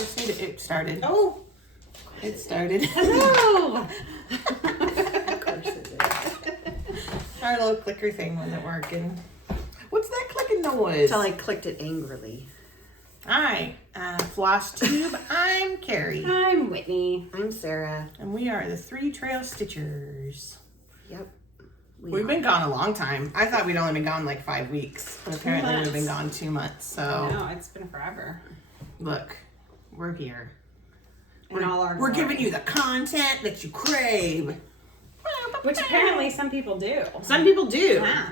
just need it started. Oh, it started. hello. Of course it did. Our little clicker thing wasn't working. What's that clicking noise? Until I clicked it angrily. Hi, Flosstube. I'm Carrie. I'm Whitney. I'm Sarah. And we are the 3 Trail Stitchers. Yep. We've been gone a long time. I thought we'd only been gone like 5 weeks, but apparently we've been gone 2 months. So No, it's been forever. look, we're here. In all our We're glory. giving you the content that you crave. Which apparently some people do. Some people do. Yeah.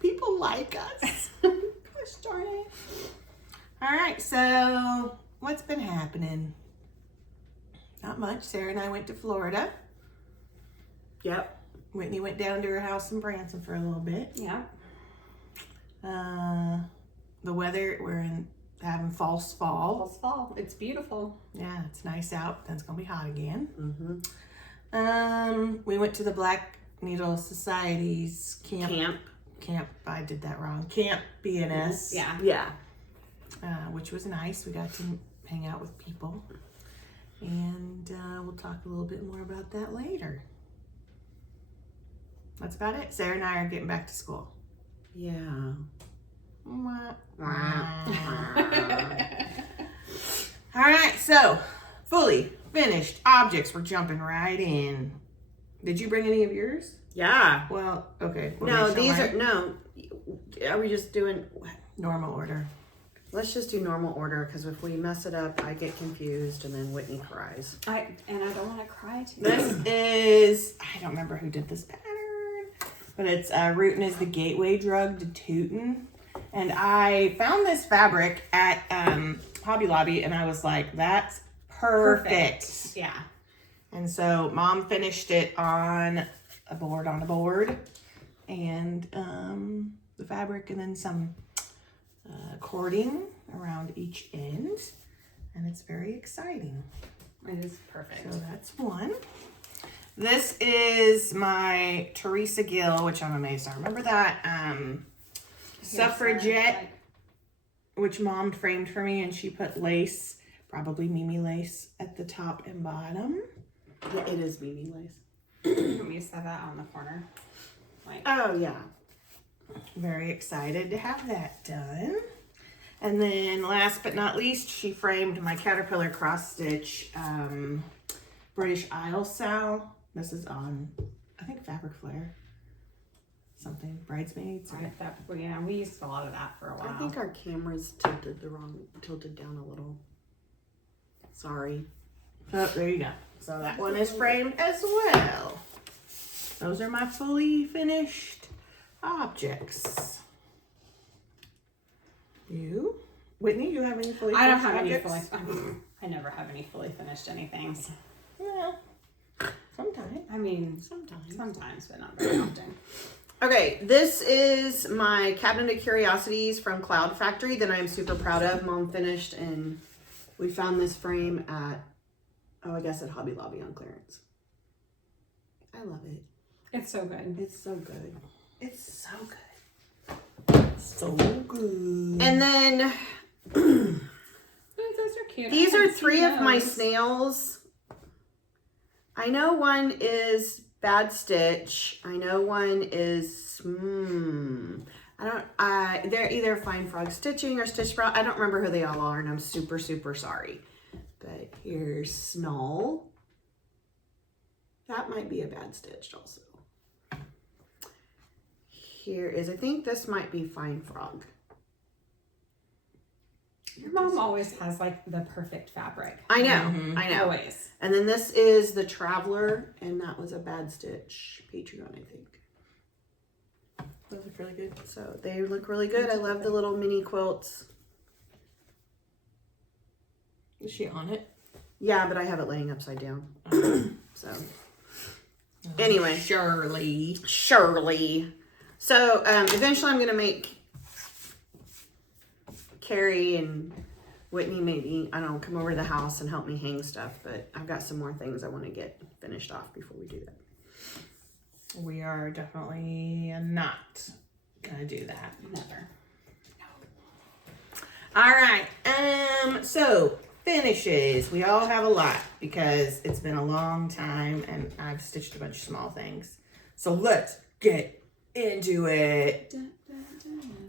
People like us. Gosh darn it. All right, so what's been happening? Not much. Sarah and I went to Florida. Yep. Whitney went down to her house in Branson for a little bit. Yeah. The weather, having false fall. False fall. It's beautiful. Yeah, it's nice out. Then it's gonna be hot again. Mm-hmm. We went to the Black Needle Society's camp. I did that wrong. Camp BNS. Yeah. Yeah. Which was nice. We got to hang out with people. And we'll talk a little bit more about that later. That's about it. Sarah and I are getting back to school. Yeah. All right, so fully finished objects. We're jumping right in. Did you bring any of yours? Yeah. Well, okay. No, these are Are we just doing? normal order. Let's just do normal order because if we mess it up, I get confused and then Whitney cries. I don't want to cry too This is, I don't remember who did this pattern, but it's Rootin' is the gateway drug to Tootin'. And I found this fabric at Hobby Lobby and I was like, that's perfect. Yeah. And so Mom finished it on a board, and the fabric and then some cording around each end, and it's very exciting. It is perfect. So that's one. This is my Teresa Gill, which I'm amazed I remember that. Suffragette, which Mom framed for me, and she put lace, probably Mimi lace, at the top and bottom. Yeah, it is Mimi lace. We set that on the corner. Like, Oh yeah. Very excited to have that done. And then last but not least, she framed my Caterpillar cross stitch British Isle Sal. This is on, I think, Fabric Flare. Something, Bridesmaids. Or... right, that, yeah, we used a lot of that for a while. I think our camera's tilted down a little. Sorry. Oh, there you go. So that one is framed as well. Those are my fully finished objects. You? Whitney, you have any fully I don't finished have any objects? fully. I never have any fully finished anything. Well, sometimes. I mean, sometimes, but not very often. Okay, this is my cabinet of curiosities from Cloud Factory that I'm super proud of. Mom finished, and we found this frame at, I guess at Hobby Lobby on clearance. I love it. It's so good. It's so good. It's so good. So good. And then Those are cute. these I are haven't 3 seen of my those. snails. I know one is Bad Stitch. I know one is they're either Fine Frog Stitching or Stitch Sprout. I don't remember who they all are, and I'm super, super sorry. But here's Snull. That might be a Bad Stitched also. Here is, I think this might be Fine Frog. Your mom always has like the perfect fabric. I know, I know. Always. And then this is the Traveler, and that was a Bad Stitch Patreon, I think. Those look really good. So they look really good. I love the little mini quilts. Is she on it? Yeah, but I have it laying upside down. So anyway, Shirley. So eventually I'm gonna make Carrie and Whitney maybe, I don't know, come over to the house and help me hang stuff, but I've got some more things I want to get finished off before we do that. We are definitely not gonna do that. Never. All right. So finishes. We all have a lot because it's been a long time and I've stitched a bunch of small things. So let's get into it.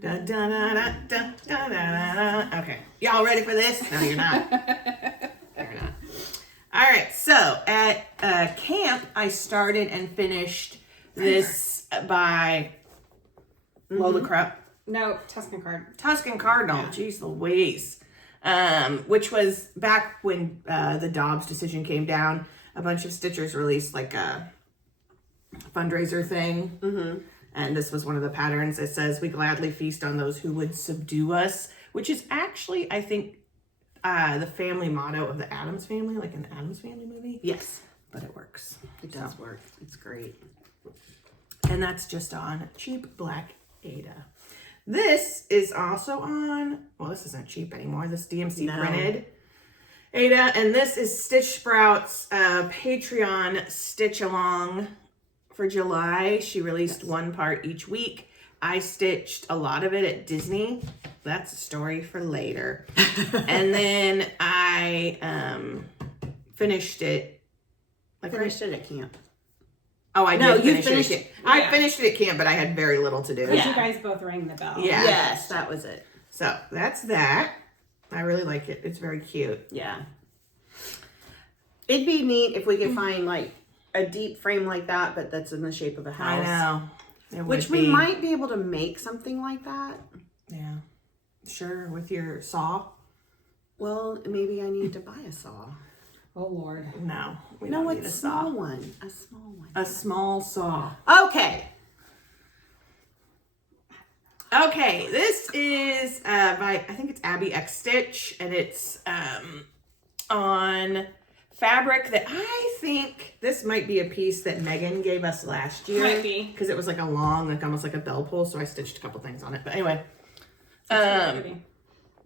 Da, da, da, da, da, da, da, da. Okay, y'all ready for this? No, you're not. You're not. All right, so at camp, I started and finished this by Lola Crap. No, Tuscan Card. Tuscan Cardinal, jeez Louise. Which was back when the Dobbs decision came down. A bunch of stitchers released like a fundraiser thing. Mm-hmm. And this was one of the patterns. It says, "We gladly feast on those who would subdue us," which is actually, I think, the family motto of the Addams Family, like an Addams Family movie. Yes. But it works. It does work. It's great. And that's just on cheap black Ada. This is also on, well, this isn't cheap anymore. This DMC printed Ada. And this is Stitch Sprout's Patreon stitch along for July. She released one part each week. I stitched a lot of it at Disney. That's a story for later. And then I finished it. I finished it at camp. Oh, I No, did you finish finished- it. I finished it at camp, but I had very little to do. Because you guys both rang the bell. Yeah. Yes, that was it. So that's that. I really like it. It's very cute. Yeah. It'd be neat if we could find like a deep frame like that, but that's in the shape of a house. I know. It would Which we be. might be able to make something like that. Yeah. Sure, with your saw. Well, maybe I need to buy a saw. Oh, Lord. No. We No, don't it's need a a small saw. one. A small one. A small saw. Okay. Okay, this is by, I think it's Abby X Stitch, and it's on fabric that I think this might be a piece that Megan gave us last year. Might be. Because it was like a long, like almost like a bell pull, so I stitched a couple things on it. But anyway, That's pretty.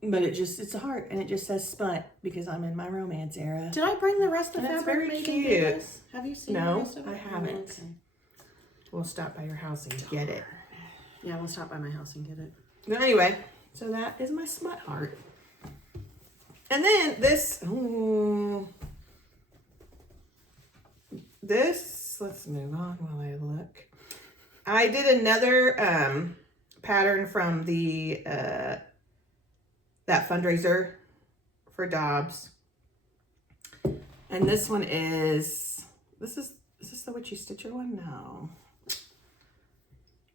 but it's a heart, and it just says smut because I'm in my romance era. Did I bring the rest of the That's fabric very Megan gave cute. us? Have you seen No, the rest of it? I haven't. Okay. We'll stop by your house and get it. Yeah, we'll stop by my house and get it. But anyway, so that is my smut heart. And then this, let's move on while I look. I did another pattern from the that fundraiser for Dobbs. And this one is this the Witchy Stitcher one? No.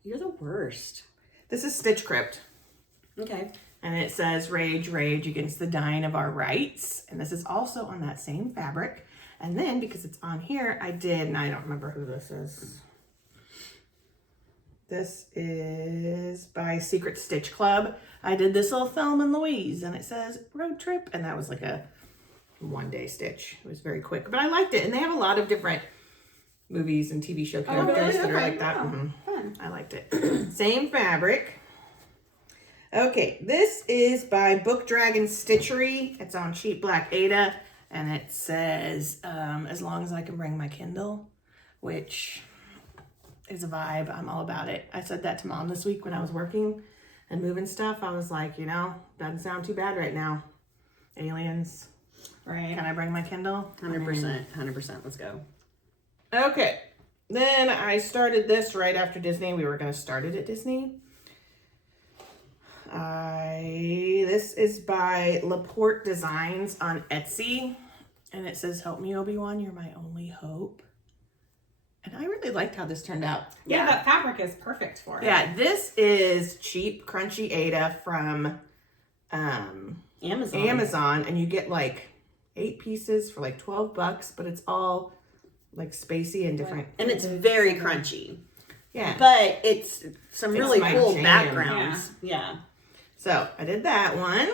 You're the worst. This is Stitch Crypt. Okay. And it says, "Rage, rage against the dying of our rights." And this is also on that same fabric. And then, because it's on here, I did, and I don't remember who this is. This is by Secret Stitch Club. I did this little Thelma and Louise, and it says road trip. And that was like a one-day stitch. It was very quick, but I liked it. And they have a lot of different movies and TV show characters really? that are Okay. like that. Oh, Mhm. fun. I liked it. Same fabric. Okay, this is by Book Dragon Stitchery. It's on cheap black Ada, and it says, "As long as I can bring my Kindle," which is a vibe. I'm all about it. I said that to Mom this week when I was working and moving stuff. I was like, doesn't sound too bad right now. Aliens, Right. can I bring my Kindle? 100%. 100%. Let's go. Okay. Then I started this right after Disney. We were going to start it at Disney. This is by Laporte Designs on Etsy. And it says, "Help me, Obi-Wan, you're my only hope." And I really liked how this turned out. Yeah, that fabric is perfect for it. Yeah, this is cheap, crunchy Ada from Amazon. And you get like 8 pieces for like $12, but it's all like spacey and different. And it's very crunchy. Yeah. But it's some It's really my cool jam. backgrounds. Yeah. So I did that one.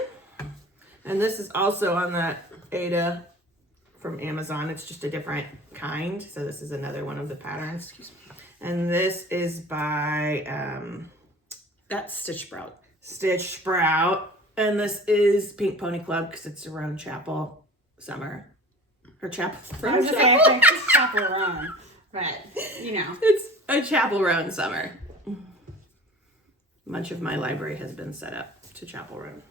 And this is also on that Ada from Amazon. It's just a different kind. So this is another one of the patterns. Excuse me. And this is by That's Stitch Sprout. Stitch Sprout. And this is Pink Pony Club because it's around Chapel Summer. Or Chapel. I was going to say, I think it's chaperone. But, It's a Chapel Roan summer. Much of my library has been set up to Chapel Roan.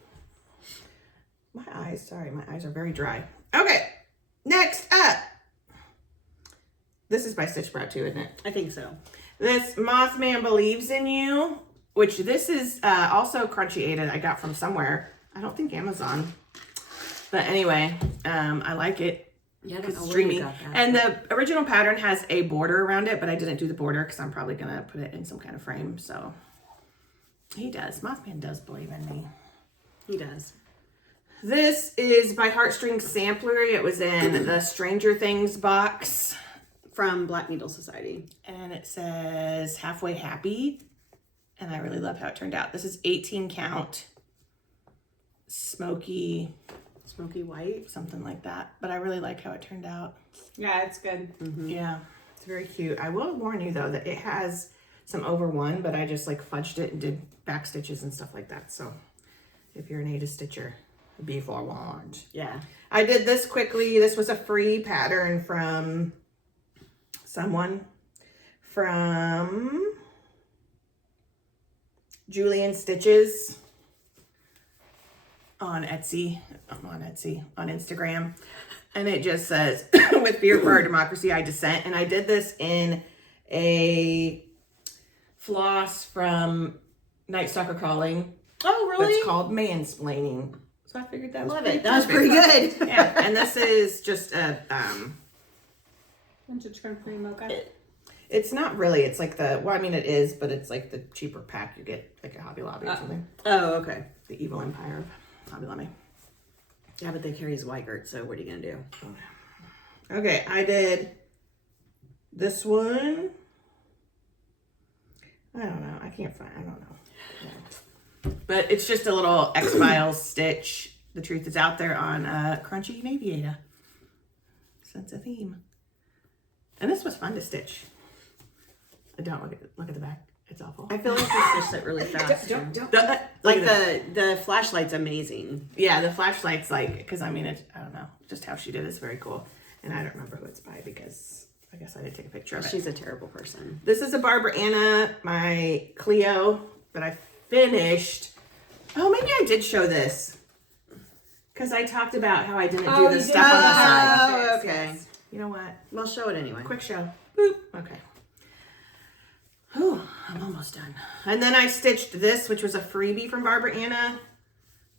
My eyes, sorry, my eyes are very dry. Okay, next up. This is by Stitch Sprout too, isn't it? I think so. This Mothman Believes in You, which this is also crunchy aided. I got from somewhere. I don't think Amazon. But anyway, I like it. Yeah, I don't Because know it's where you dreamy. got that. And the original pattern has a border around it, but I didn't do the border because I'm probably going to put it in some kind of frame. So he does. Mothman does believe in me. He does. This is by Heartstrings Sampler. It was in the Stranger Things box. From Black Needle Society. And it says Halfway Happy. And I really love how it turned out. This is 18 count. Smoky. Smoky white. Something like that. But I really like how it turned out. Yeah, it's good. Yeah. It's very cute. I will warn you though that it has some over one, but I just like fudged it and did back stitches and stuff like that. So if you're an Ada Stitcher, be forewarned. Yeah. I did this quickly. This was a free pattern from someone from Julian Stitches on Etsy, on Instagram. And it just says, with fear for our democracy, I dissent. And I did this in a floss from Night Stalker Calling. Oh, really? That's called Mansplaining. So I figured that was Love pretty it. That was perfect. pretty good. Yeah, and this is just a, Vintage Country Mocha. it's not really, it's like the, well, I mean it is, but it's like the cheaper pack you get, like a Hobby Lobby or something. Oh, okay. The Evil Empire of Hobby Lobby. Yeah, but they carry his Weigert, so what are you going to do? Okay, I did this one. I don't know, I don't know. Yeah. But it's just a little X-Files stitch. The truth is out there on Crunchy Navy Ada. Sense a theme. And this was fun to stitch. Don't look at the back. It's awful. I feel like you stitched it really fast. Don't. Like the flashlight's amazing. Yeah, the flashlight's like, because I mean, I don't know, just how she did it's very cool. And I don't remember who it's by because I guess I did take a picture of it. She's a terrible person. This is a Barbara Anna, my Cleo, that I finished. Oh, maybe I did show this. Because I talked about how I didn't do the stuff on the side. Oh, okay. You know what? Well, show it anyway. Quick show. Boop. Okay. Whew, I'm almost done. And then I stitched this, which was a freebie from Barbara Anna.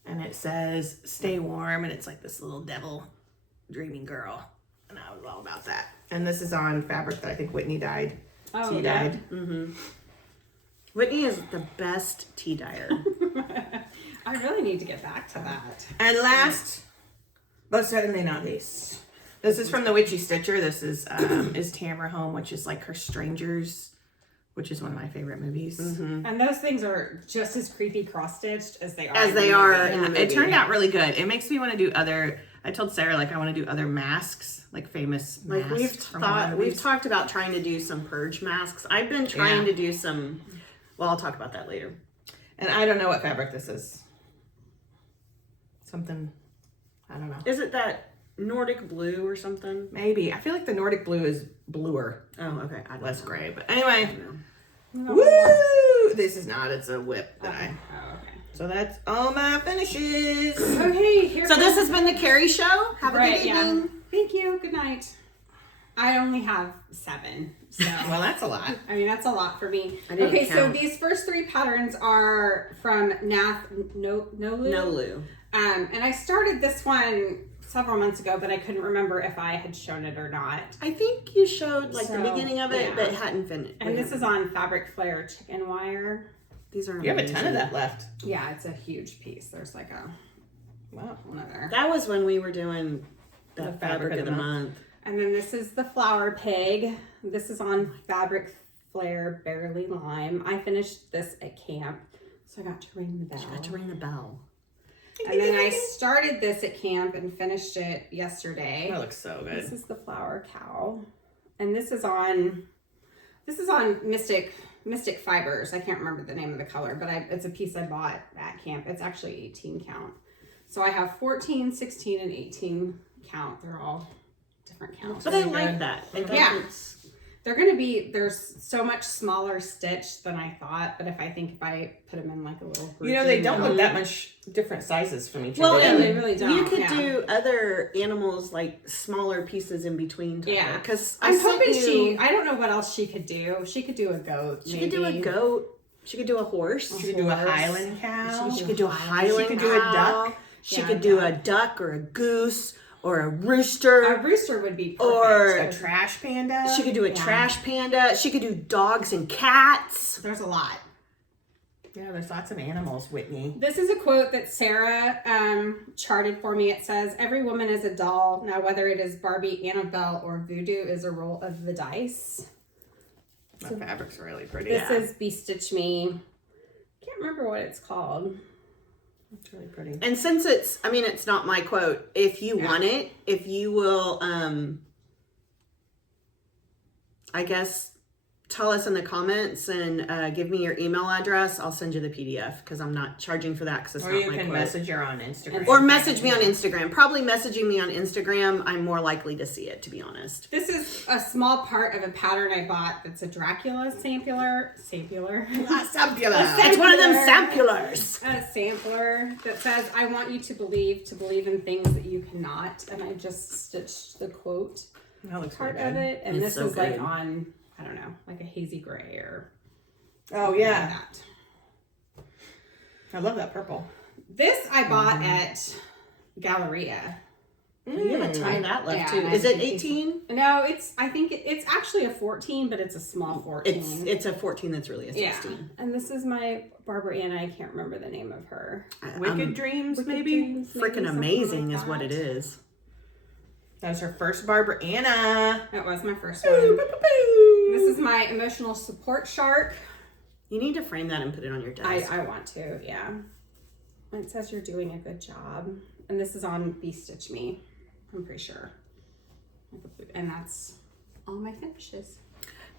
And it says, stay warm. And it's like this little devil dreaming girl. And I was all about that. And this is on fabric that I think Whitney dyed. Oh, Tea yeah. dyed. Mm-hmm. Whitney is the best tea dyer. I really need to get back to that. And last, but certainly not least, this is from the Witchy Stitcher. This is Tamara Home, which is like her Strangers, which is one of my favorite movies. Mm-hmm. And those things are just as creepy cross-stitched as they are. As in they the are movie. in the movie. It turned out really good. It makes me want to do other. I told Sarah like I want to do other masks, like famous Like masks. from horror we've movies. talked about trying to do some purge masks. I've been trying to do some. Well, I'll talk about that later. And I don't know what fabric this is. Something, I don't know. Is it that Nordic blue or something? Maybe. I feel like the Nordic blue is bluer, Oh, okay. I don't less know. gray. But I anyway, don't know. woo! This is not. It's a whip that I. Oh, okay. So that's all my finishes. Okay, here. So this has been the Carrie Show. Have a Right, good yeah. evening. Thank you. Good night. I only have 7, so Well, that's a lot. I mean that's a lot for me. I didn't Okay, count. so these first 3 patterns are from Nolu. Nolu. And I started this one several months ago, but I couldn't remember if I had shown it or not. I think you showed like the So, beginning of it, yeah. but hadn't finished. And this is on Fabric Flare chicken wire. These are You have a ton of amazing. that left. Yeah, it's a huge piece. There's like a Wow. another. That was when we were doing the The fabric of the month. And then this is the Flower Pig. This is on Fabric Flare Barely Lime. I finished this at camp, so I got to ring the bell. She got to ring the bell. And then I started this at camp and finished it yesterday. That looks so This good. is the Flower Cow. And this is on Mystic Fibers. I can't remember the name of the color, but it's a piece I bought at camp. It's actually 18 count. So I have 14, 16, and 18 count. They're all different counts. But I Very like good. that. I think Yeah. it's They're going to be, there's so much smaller stitch than I thought, but if I put them in like a little group. You know, they don't look that much different sizes from each Well, other. Yeah, and they really don't. you could yeah. do other animals, like smaller pieces in between. Yeah. Because I'm hoping I don't know what else she could do. She could do a goat. She could do a goat. She could do a horse. She could do a Highland cow. She could do a Highland She could do a cow. duck. She could do a duck or a goose or a rooster. A rooster would be perfect. Or A trash panda. she could do a trash panda. She could do dogs and cats. There's a lot. Yeah, there's lots of animals, Whitney. This is a quote that Sarah charted for me. It says, "Every woman is a doll. Now, whether it is Barbie, Annabelle, or Voodoo is a roll of the dice." The fabric's really pretty. This is Be Stitch Me. Can't remember what it's called. It's really pretty. And since it's not my quote, if you want it, if you will, I guess, tell us in the comments and give me your email address, I'll send you the PDF because I'm not charging for that because it's Or not you my can quote. message her on Instagram. Or message me on Instagram. Probably messaging me on Instagram, I'm more likely to see it, to be honest. This is a small part of a pattern I bought that's a Dracula sampler. Sampula. It's one of them samplers. A sampler that says, "I want you to believe in things that you cannot." And I just stitched the quote That looks part really of good. it. And It's this so is like good. on, I don't know, like a hazy gray or Oh, something yeah. like that. I love that purple. This I bought at Galleria. You have a tie that left Yeah, too. and Is I it think 18? No, I think it's actually a 14, but it's a small 14. It's a 14 that's really a 16. Yeah. And this is my Barbara Ann. I can't remember the name of her. Wicked Dreams, Wicked maybe? Dreams, maybe, Freaking something amazing like is what that. it is. That was her first Barbara Anna. That was my first one. This is my emotional support shark. You need to frame that and put it on your desk. I want to, yeah. It says you're doing a good job. And this is on Be Stitch Me, I'm pretty sure. And that's all my finishes.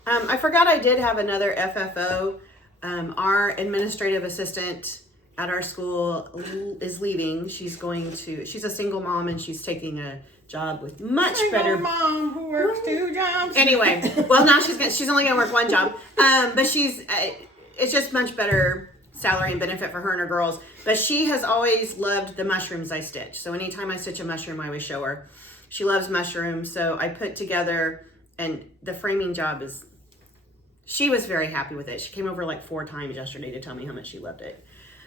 I forgot I did have another FFO. Our administrative assistant at our school is leaving. She's a single mom and she's taking a job with much better. Mom who works 2 jobs. Anyway, well now she's only gonna work 1 job. But it's just much better salary and benefit for her and her girls. But she has always loved the mushrooms I stitch. So anytime I stitch a mushroom, I always show her. She loves mushrooms. So I put together, and the framing job she was very happy with it. She came over like 4 times yesterday to tell me how much she loved it.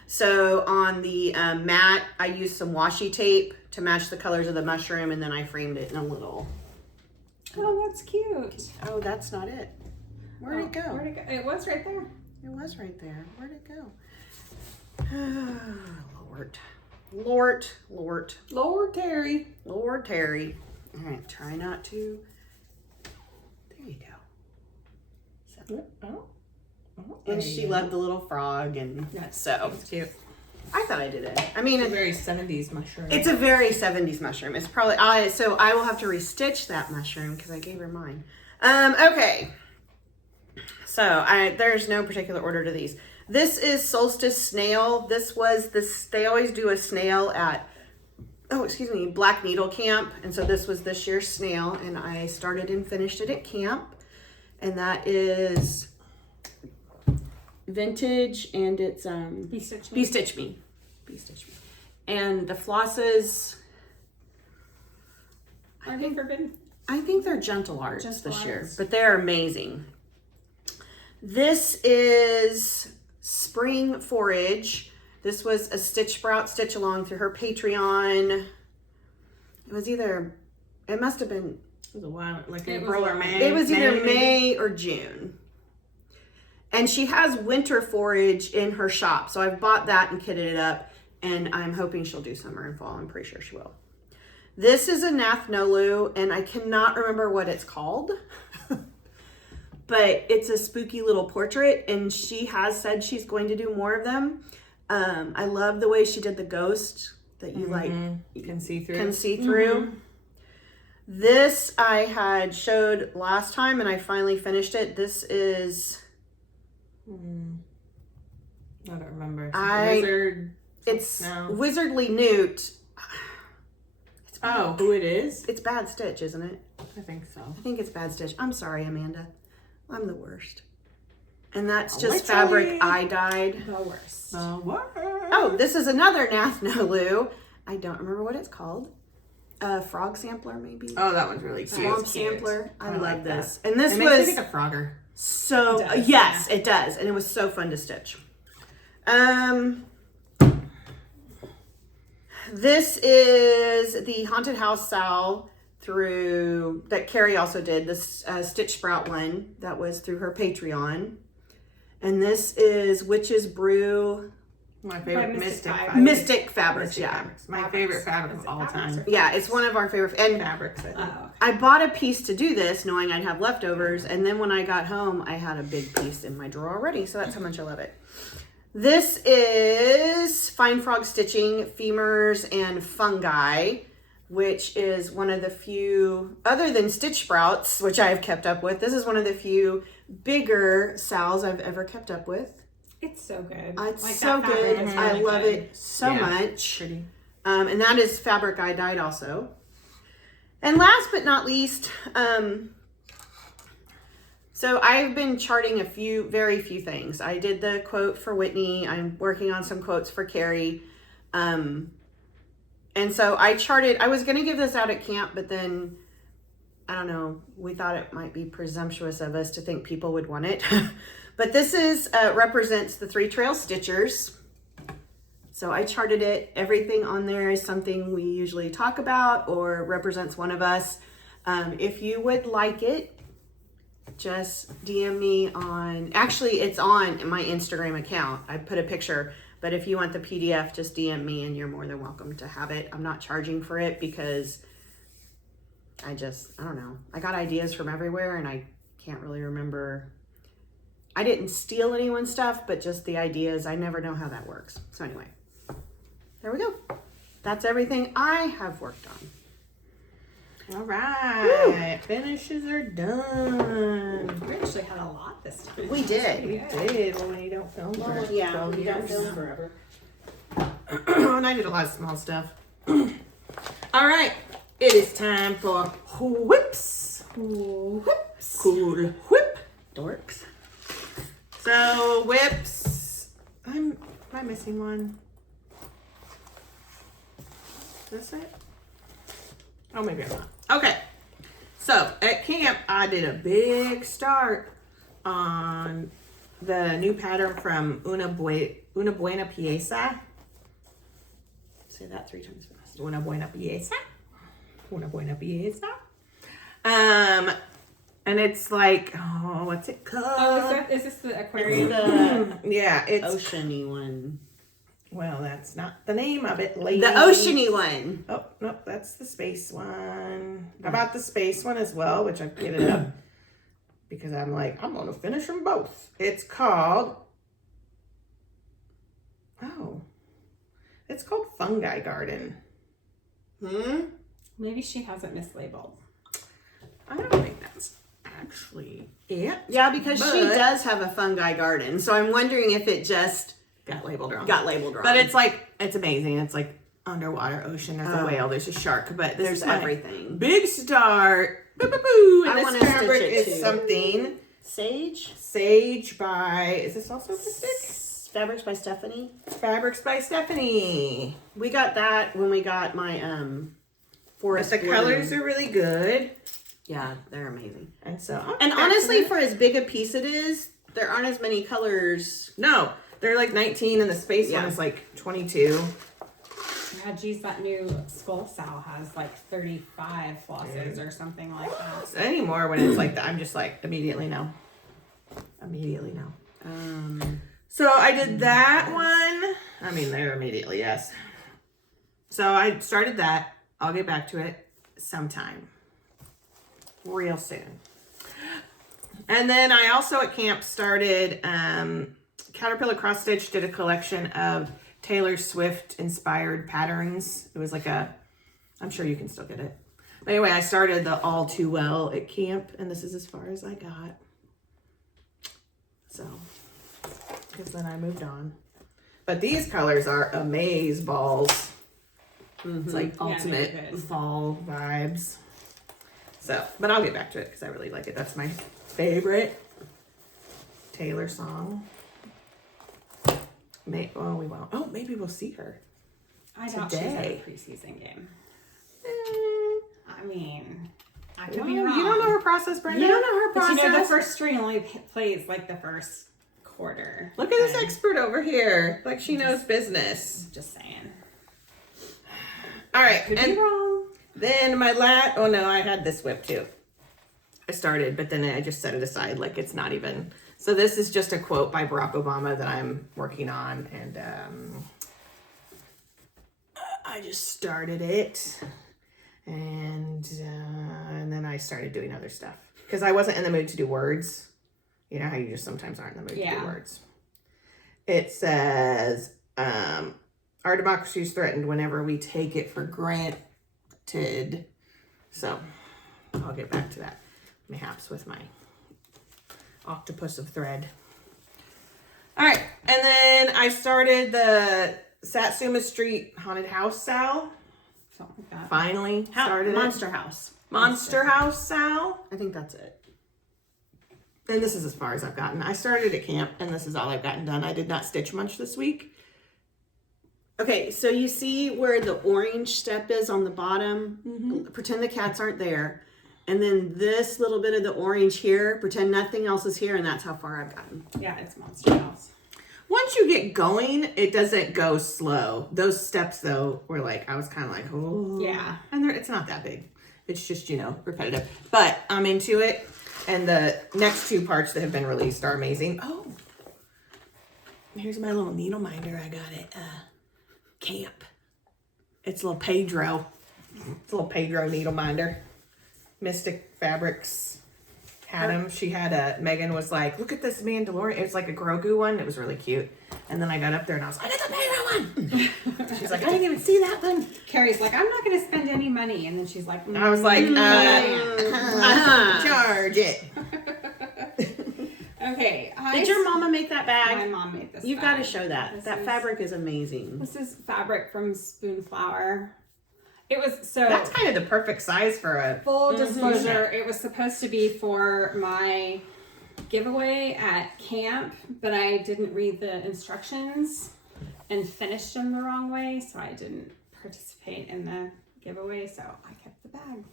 So on the mat, I used some washi tape to match the colors of the mushroom, and then I framed it in a little. Oh, that's cute. Oh, that's not it. Where'd it go? Where'd it go? It was right there. It was right there. Where'd it go? Lord Terry. All right, try not to. There you go. And she loved the little frog, and so It's cute. I thought I did it. I mean, It's a very 70s mushroom. it's a very 70s mushroom. It's probably so I will have to restitch that mushroom because I gave her mine. Okay. So there's no particular order to these. This is Solstice Snail. They always do a snail at Black Needle Camp. And so this was this year's snail, and I started and finished it at camp. And that is vintage, and it's Be Stitch Me. Be Stitch Me. And the flosses, Are they forbidden? I think they're Gentle Arts Gentle this year, Arts. but they're amazing. This is Spring Forage. This was a Stitch Sprout stitch along through her Patreon. It must have been, It was a while, like It April was or a- May. it was either maybe? May or June. And she has winter forage in her shop. So I've bought that and kitted it up, and I'm hoping she'll do summer and fall. I'm pretty sure she will. This is a Nathnolu, and I cannot remember what it's called. But it's a spooky little portrait, and she has said she's going to do more of them. I love the way she did the ghost that you You can see through. can see through. This I had showed last time, and I finally finished it. This is I don't remember. I- Wizard. it's No. Wizardly Newt. Oh, who it is? It's Bad Stitch, isn't it? I think so. I think it's Bad Stitch. I'm sorry, Amanda. I'm the worst. And that's just Literally. fabric I dyed. The worst. Oh, this is another Nathnolu. I don't remember what it's called. Frog sampler, maybe. Oh, that one's really cute. Swamp cute. sampler. I like love that. this. And this It makes me was think of Frogger. so. It does, Yes, it does, and it was so fun to stitch. This is the Haunted House Sal that Carrie also did, this Stitch Sprout one that was through her Patreon. And this is Witch's Brew My favorite Mystic Mystic Fabrics. Fabrics. Mystic Fabrics, Mystic yeah. Fabrics. My Fabrics. favorite fabric Is of it all fabrics time. or- Yeah, it's one of our favorite. And Fabrics. I think. Oh, I bought a piece to do this knowing I'd have leftovers, and then when I got home, I had a big piece in my drawer already, so that's how much I love it. This is Fine Frog Stitching, Femurs and Fungi, which is one of the few, other than Stitch Sprouts, which I have kept up with, this is one of the few bigger sals I've ever kept up with. it's so good. It's Like, so that fabric good. is I really love good. it so Yeah, much. Pretty. And that is fabric I dyed also. And last but not least, so I've been charting very few things. I did the quote for Whitney. I'm working on some quotes for Carrie. And so I was going to give this out at camp, but then, I don't know, we thought it might be presumptuous of us to think people would want it. But this represents the 3 Trail Stitchers. So I charted it. Everything on there is something we usually talk about or represents one of us. If you would like it, just DM me actually it's on my Instagram account. I put a picture, but if you want the PDF, just DM me and you're more than welcome to have it. I'm not charging for it because I don't know. I got ideas from everywhere and I can't really remember. I didn't steal anyone's stuff, but just the ideas. I never know how that works. So anyway, there we go. That's everything I have worked on. All right. Finishes are done. We actually had a lot this time. We did. We did. Well, when you don't film for yeah, 12 you don't years. film forever. And I did a lot of small stuff. All right. It is time for whips. Whoops. Cool whip. Dorks. So whips. Am I missing one? Is this it? Oh, maybe I'm not. Okay. So at camp, I did a big start on the new pattern from Una Buena Pieza. Say that 3 times fast. Una Buena Pieza. Una Buena Pieza. And it's like, what's it called? Oh, is this the aquarium? Yeah, it's Oceany one. well, that's not the name of it, lady. The oceany one. Oh, no, that's the space one. How about the space one as well, which I've given it up because I'm like, I'm going to finish them both. It's called, it's called Fungi Garden. Maybe she has it mislabeled. I don't think that's actually it. Yeah, because she But- does have a fungi garden. So I'm wondering if it just Got labeled wrong. got labeled wrong. But it's like, it's amazing. It's like underwater ocean. There's a whale. There's a shark. But this there's is my everything. big start. Boo, boo, boo. And I this wanna stitch fabric it is too. something. Sage? Sage by, is this also Mystic? Fabrics by Stephanie. Fabrics by Stephanie. We got that when we got my But forest the bloom. colors are really good. Yeah, they're amazing. And so, And honestly, for as big a piece it is, there aren't as many colors. no, they're like 19 and the space Yeah. one is like 22. Yeah, geez, that new skull sal has like 35 flosses or something like that. So anymore when it's like that, I'm just like, immediately no. Immediately no. So I did that one. I mean, they're immediately yes. So I started that. I'll get back to it sometime. Real soon. And then I also at camp started Caterpillar Cross Stitch did a collection of Taylor Swift inspired patterns. It was like I'm sure you can still get it. But anyway, I started the All Too Well at camp, and this is as far as I got. So, because then I moved on. But these colors are amaze balls. It's like Yeah, ultimate they're good. fall vibes. So, but I'll get back to it because I really like it. That's my favorite. Taylor song. We won't. Oh, maybe we'll see her. I doubt she's at a Today. preseason game. Eh, I mean, I could well, be wrong. you don't know her process, Brenda. You don't know her But process. you know, the first string only plays like the first quarter. Look at this And expert over here. Like she knows business. Just saying. All right. Could be And wrong. then oh no, I had this whip too. I started, but then I just set it aside like it's not even. So this is just a quote by Barack Obama that I'm working on, and I just started it, and then I started doing other stuff because I wasn't in the mood to do words. You know how you just sometimes aren't in the mood to do words. It says, our democracy is threatened whenever we take it for granted. So I'll get back to that mayhaps with my octopus of thread. All right. And then I started the Satsuma Street Haunted House Sal. Something like that. Finally started Monster House. Monster House Sal. I think that's it. And this is as far as I've gotten. I started at camp, and this is all I've gotten done. I did not stitch much this week. Okay, so you see where the orange step is on the bottom? Pretend the cats aren't there. And then this little bit of the orange here, pretend nothing else is here, and that's how far I've gotten. Yeah, it's Monster House. Once you get going, it doesn't go slow. Those steps, though, were like, I was kind of like, oh. Yeah. And it's not that big. It's just, repetitive. But I'm into it. And the next two parts that have been released are amazing. Oh, here's my little needle minder I got at camp. It's a little Pedro. It's a little Pedro needle minder. Mystic Fabrics had them. She had Megan was like, look at this Mandalorian. It was like a Grogu one. It was really cute. And then I got up there and I was like, it's a Pedro one. She's like, I didn't even see that one. Carrie's like, I'm not going to spend any money. And then she's like, I was like, charge it. Okay. Did your mama make that bag? My mom made this. You've got to show that. That fabric is amazing. This is fabric from Spoonflower. It was so. That's kind of the perfect size for a Full disclosure, it was supposed to be for my giveaway at camp, but I didn't read the instructions and finished them the wrong way, so I didn't participate in the giveaway, so I kept the bag.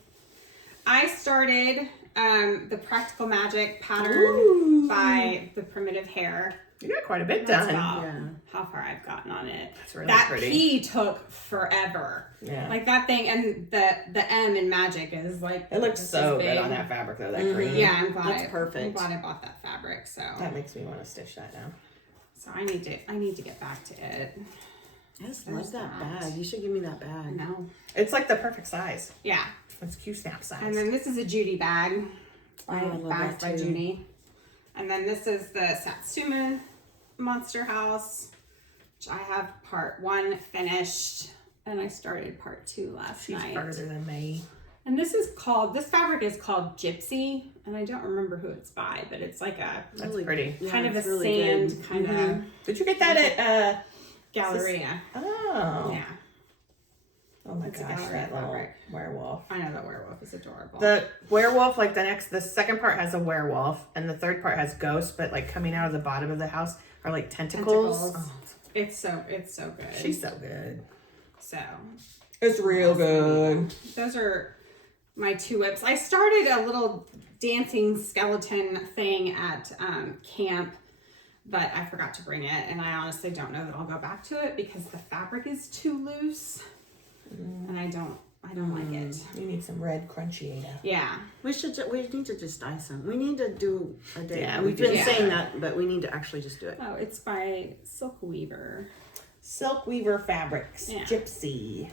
I started the Practical Magic pattern by the Primitive Hair. You got quite a bit That's done. about Yeah. how far I've gotten on it. That's really that pretty. P took forever. Yeah. Like that thing, and the M in Magic is like. It looks this so big. good on that fabric though, that green. Yeah, I'm glad. That's perfect. I'm glad I bought that fabric. So. That makes me want to stitch that now. So I need to get back to it. I just There's love that that. bag. You should give me that bag. No. It's like the perfect size. Yeah. It's Q-snap size. And then this is a Judy bag. Oh, I love Bags that by too. Judy. And then this is the Satsuma Monster House, which I have part 1 finished, and I started part 2 last She's night. further than me. And this fabric is called Gypsy, and I don't remember who it's by, but it's like a That's Really- pretty. Yeah, kind of a it's really sand good. kind Mhm. of Did you get that at Galleria. Oh. Yeah, Oh my It's a gosh, gallery that little fabric. werewolf. I know the werewolf is adorable. The werewolf, like the second part has a werewolf, and the third part has ghosts, but like coming out of the bottom of the house are like tentacles. Tentacles. It's so good. She's so good. So It's real good. those are my 2 whips. I started a little dancing skeleton thing at camp, but I forgot to bring it, and I honestly don't know that I'll go back to it because the fabric is too loose, and I don't like it. You need some red crunchy. Yeah, We need to just dye some. We need to do a day. Yeah, we We've do. been Yeah. saying that, but we need to actually just do it. oh, it's by Silk Weaver. Silk Weaver Fabrics. Yeah. Gypsy.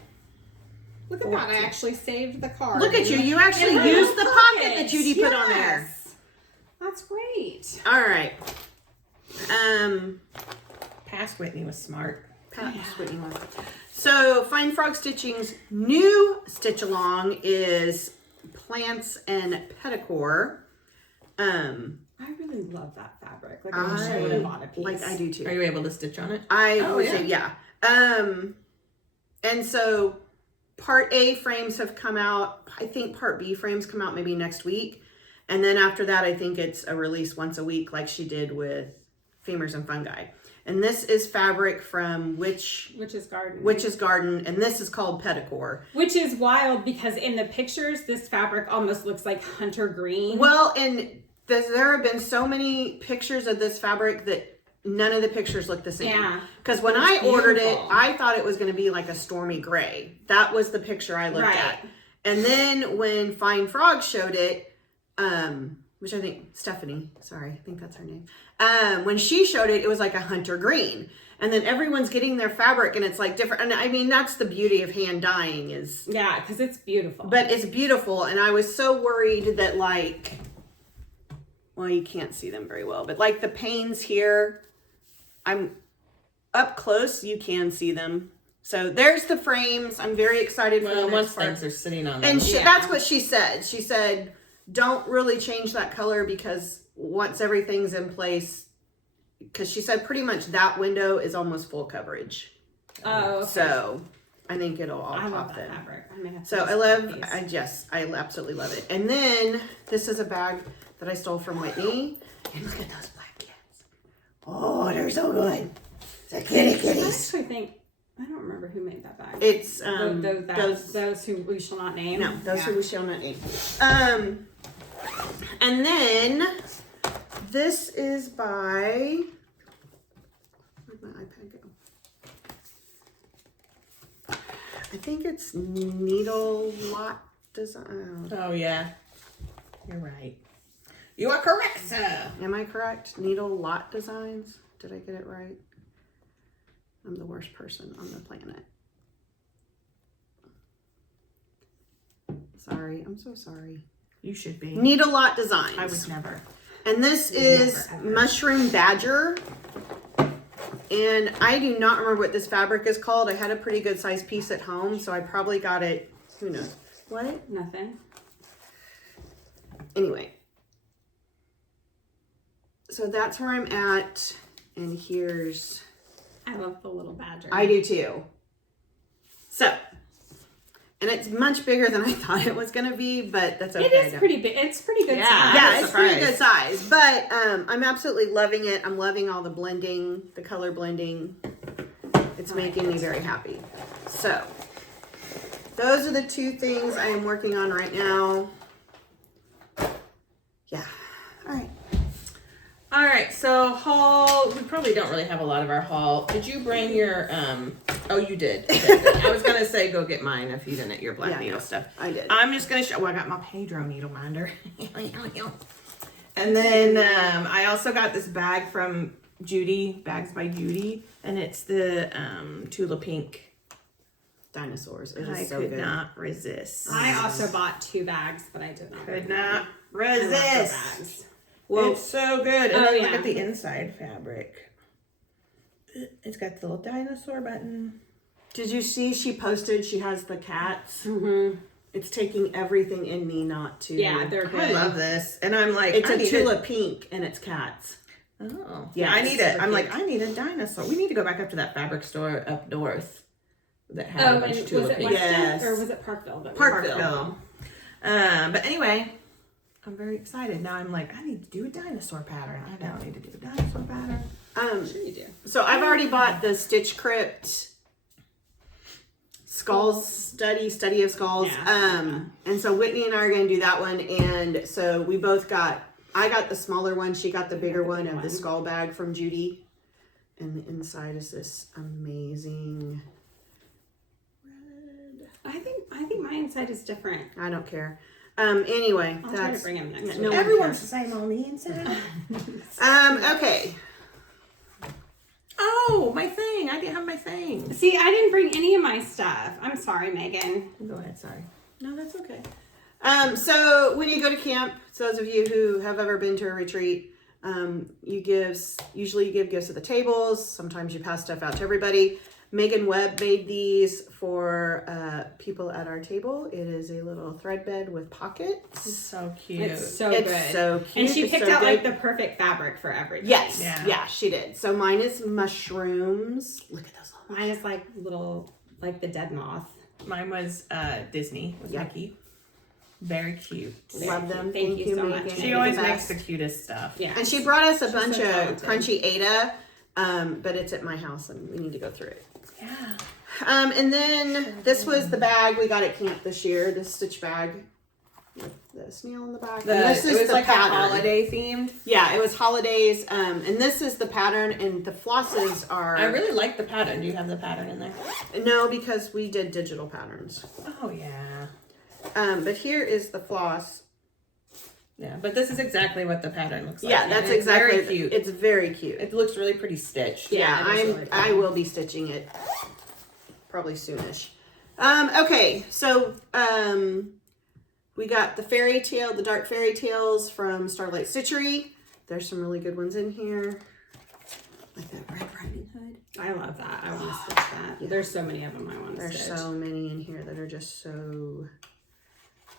Look at that! I actually saved the card. Look at you. You actually In her used the pocket pocket. that Judy put on there. Yes. That's great. All right. Past Whitney was smart. Whitney was. So Fine Frog Stitching's new stitch along is Plants and Pedicore. I really love that fabric. Like I wish I would have bought a piece. Like I do too. Are you able to stitch on it? I Oh, would yeah. say yeah. And so part A frames have come out. I think part B frames come out maybe next week. And then after that, I think it's a release once a week like she did with Femurs and Fungi. And this is fabric from Witch's Garden, and this is called Pedicore. Which is wild because in the pictures, this fabric almost looks like hunter green. Well, and there have been so many pictures of this fabric that none of the pictures look the same. Yeah. Because when I ordered it, I thought it was going to be like a stormy gray. That was the picture I looked at. And then when Fine Frog showed it, which I think Stephanie, sorry, I think that's her name. When she showed it, it was like a hunter green. And then everyone's getting their fabric and it's like different. And I mean, that's the beauty of hand dyeing is. Yeah, because it's beautiful. But it's beautiful. And I was so worried that like, well, you can't see them very well, but like the panes here, I'm up close, you can see them. So there's the frames. I'm very excited for the next part. Once things are sitting on them. And that's what she said. She said, don't really change that color because once everything's in place, because she said pretty much that window is almost full coverage. Oh, okay. So I think it'll all I pop love then. that fabric. I mean, So I absolutely love it. And then this is a bag that I stole from Whitney. And look at those black cats. Oh, they're so good. The kitties. I actually think, I don't remember who made that bag. It's those who we shall not name. No, those who we shall not name. And then this is by, where'd my iPad go? I think it's Needle Lot Design. Oh, yeah. You're right. You are correct, sir. Am I correct? Needle Lot Designs. Did I get it right? I'm the worst person on the planet. Sorry. I'm so sorry. You should be. Needle Lot Designs. I would never. And this is Mushroom Badger. And I do not remember what this fabric is called. I had a pretty good size piece at home, so I probably got it, who knows. What? Nothing. Anyway. So that's where I'm at. And here's... I love the little badger. I do too. So... And it's much bigger than I thought it was going to be, but that's okay. It is pretty big. It's pretty good size. Yeah, it's pretty good size. But I'm absolutely loving it. I'm loving all the blending, the color blending. It's making me very happy. So, those are the two things I am working on right now. Yeah. All right. All right, so haul. We probably don't really have a lot of our haul. Did you bring your, oh, you did. Okay. I was going to say go get mine if you didn't, your black needle stuff. I did. I'm just going to show, well, I got my Pedro needle minder. And then I also got this bag from Judy, Bags by Judy, and it's the Tula Pink Dinosaurs. It is I so could good. not resist. I also bought 2 bags, but I did not. Could not I love the resist. bags. Well, It's so good. And Oh, then look yeah. at the inside fabric. It's got the little dinosaur button. did you see she posted she has the cats? Mm-hmm. It's taking everything in me not to. Yeah, they're good. I love this. And I'm like, It's I a need Tula Pink and it's cats. Oh. Yeah, Yeah, I it's need it. super I'm like, cute. I need a dinosaur. We need to go back up to that fabric store up north that had a Oh, bunch and of was Tula it Pink. Weston Yes. or was it Parkville? Parkville. But anyway, I'm very excited. Now I'm like, I need to do a dinosaur pattern. I now need to do a dinosaur pattern. Sure you do. So I've already bought the Stitch Crypt study of skulls. Yeah. And so Whitney and I are going to do that one. And so we both I got the smaller one. She got the bigger one of the skull bag from Judy. And the inside is this amazing red. I think my inside is different. I don't care. Anyway, I'll try to bring him next no week. one Everyone's cares. the same on the inside. Okay. Oh, my thing. I didn't have my thing. See, I didn't bring any of my stuff. I'm sorry, Megan. Go ahead. Sorry. No, that's okay. So when you go to camp, so those of you who have ever been to a retreat, usually you give gifts at the tables. Sometimes you pass stuff out to everybody. Megan Webb made these for people at our table. It is a little thread bed with pockets. It's so cute. It's so It's good. so cute. And she It's picked so out like good. the perfect fabric for everything. Yes, Yeah. yeah, she did. So mine is mushrooms. Look at those little. Mine is like the dead moth. Mine was Disney with Yep. Mickey. Very cute. Love them. Thank you so much. She always makes the cutest stuff. Yeah. And she brought us a She's bunch so of talented. crunchy Ada, but it's at my house and we need to go through it. Yeah. And then this was the bag we got at camp this year, this stitch bag with the snail in the back. And this is it was the like pattern. a holiday themed. Yeah, it was holidays. And this is the pattern, and the flosses are. I really like the pattern. Do you have the pattern in there? No, because we did digital patterns. Oh yeah. But here is the floss. Yeah, but this is exactly what the pattern looks like. Yeah, and that's it's exactly. very cute. It's very cute. It looks really pretty stitched. Yeah, it is really cool. I will be stitching it probably soonish. Okay, so we got the fairy tale, the dark fairy tales from Starlight Stitchery. There's some really good ones in here, like that Red Riding Hood. I love that. I want to stitch that. Yeah. There's so many of them I want to There's stitch. so many in here that are just so.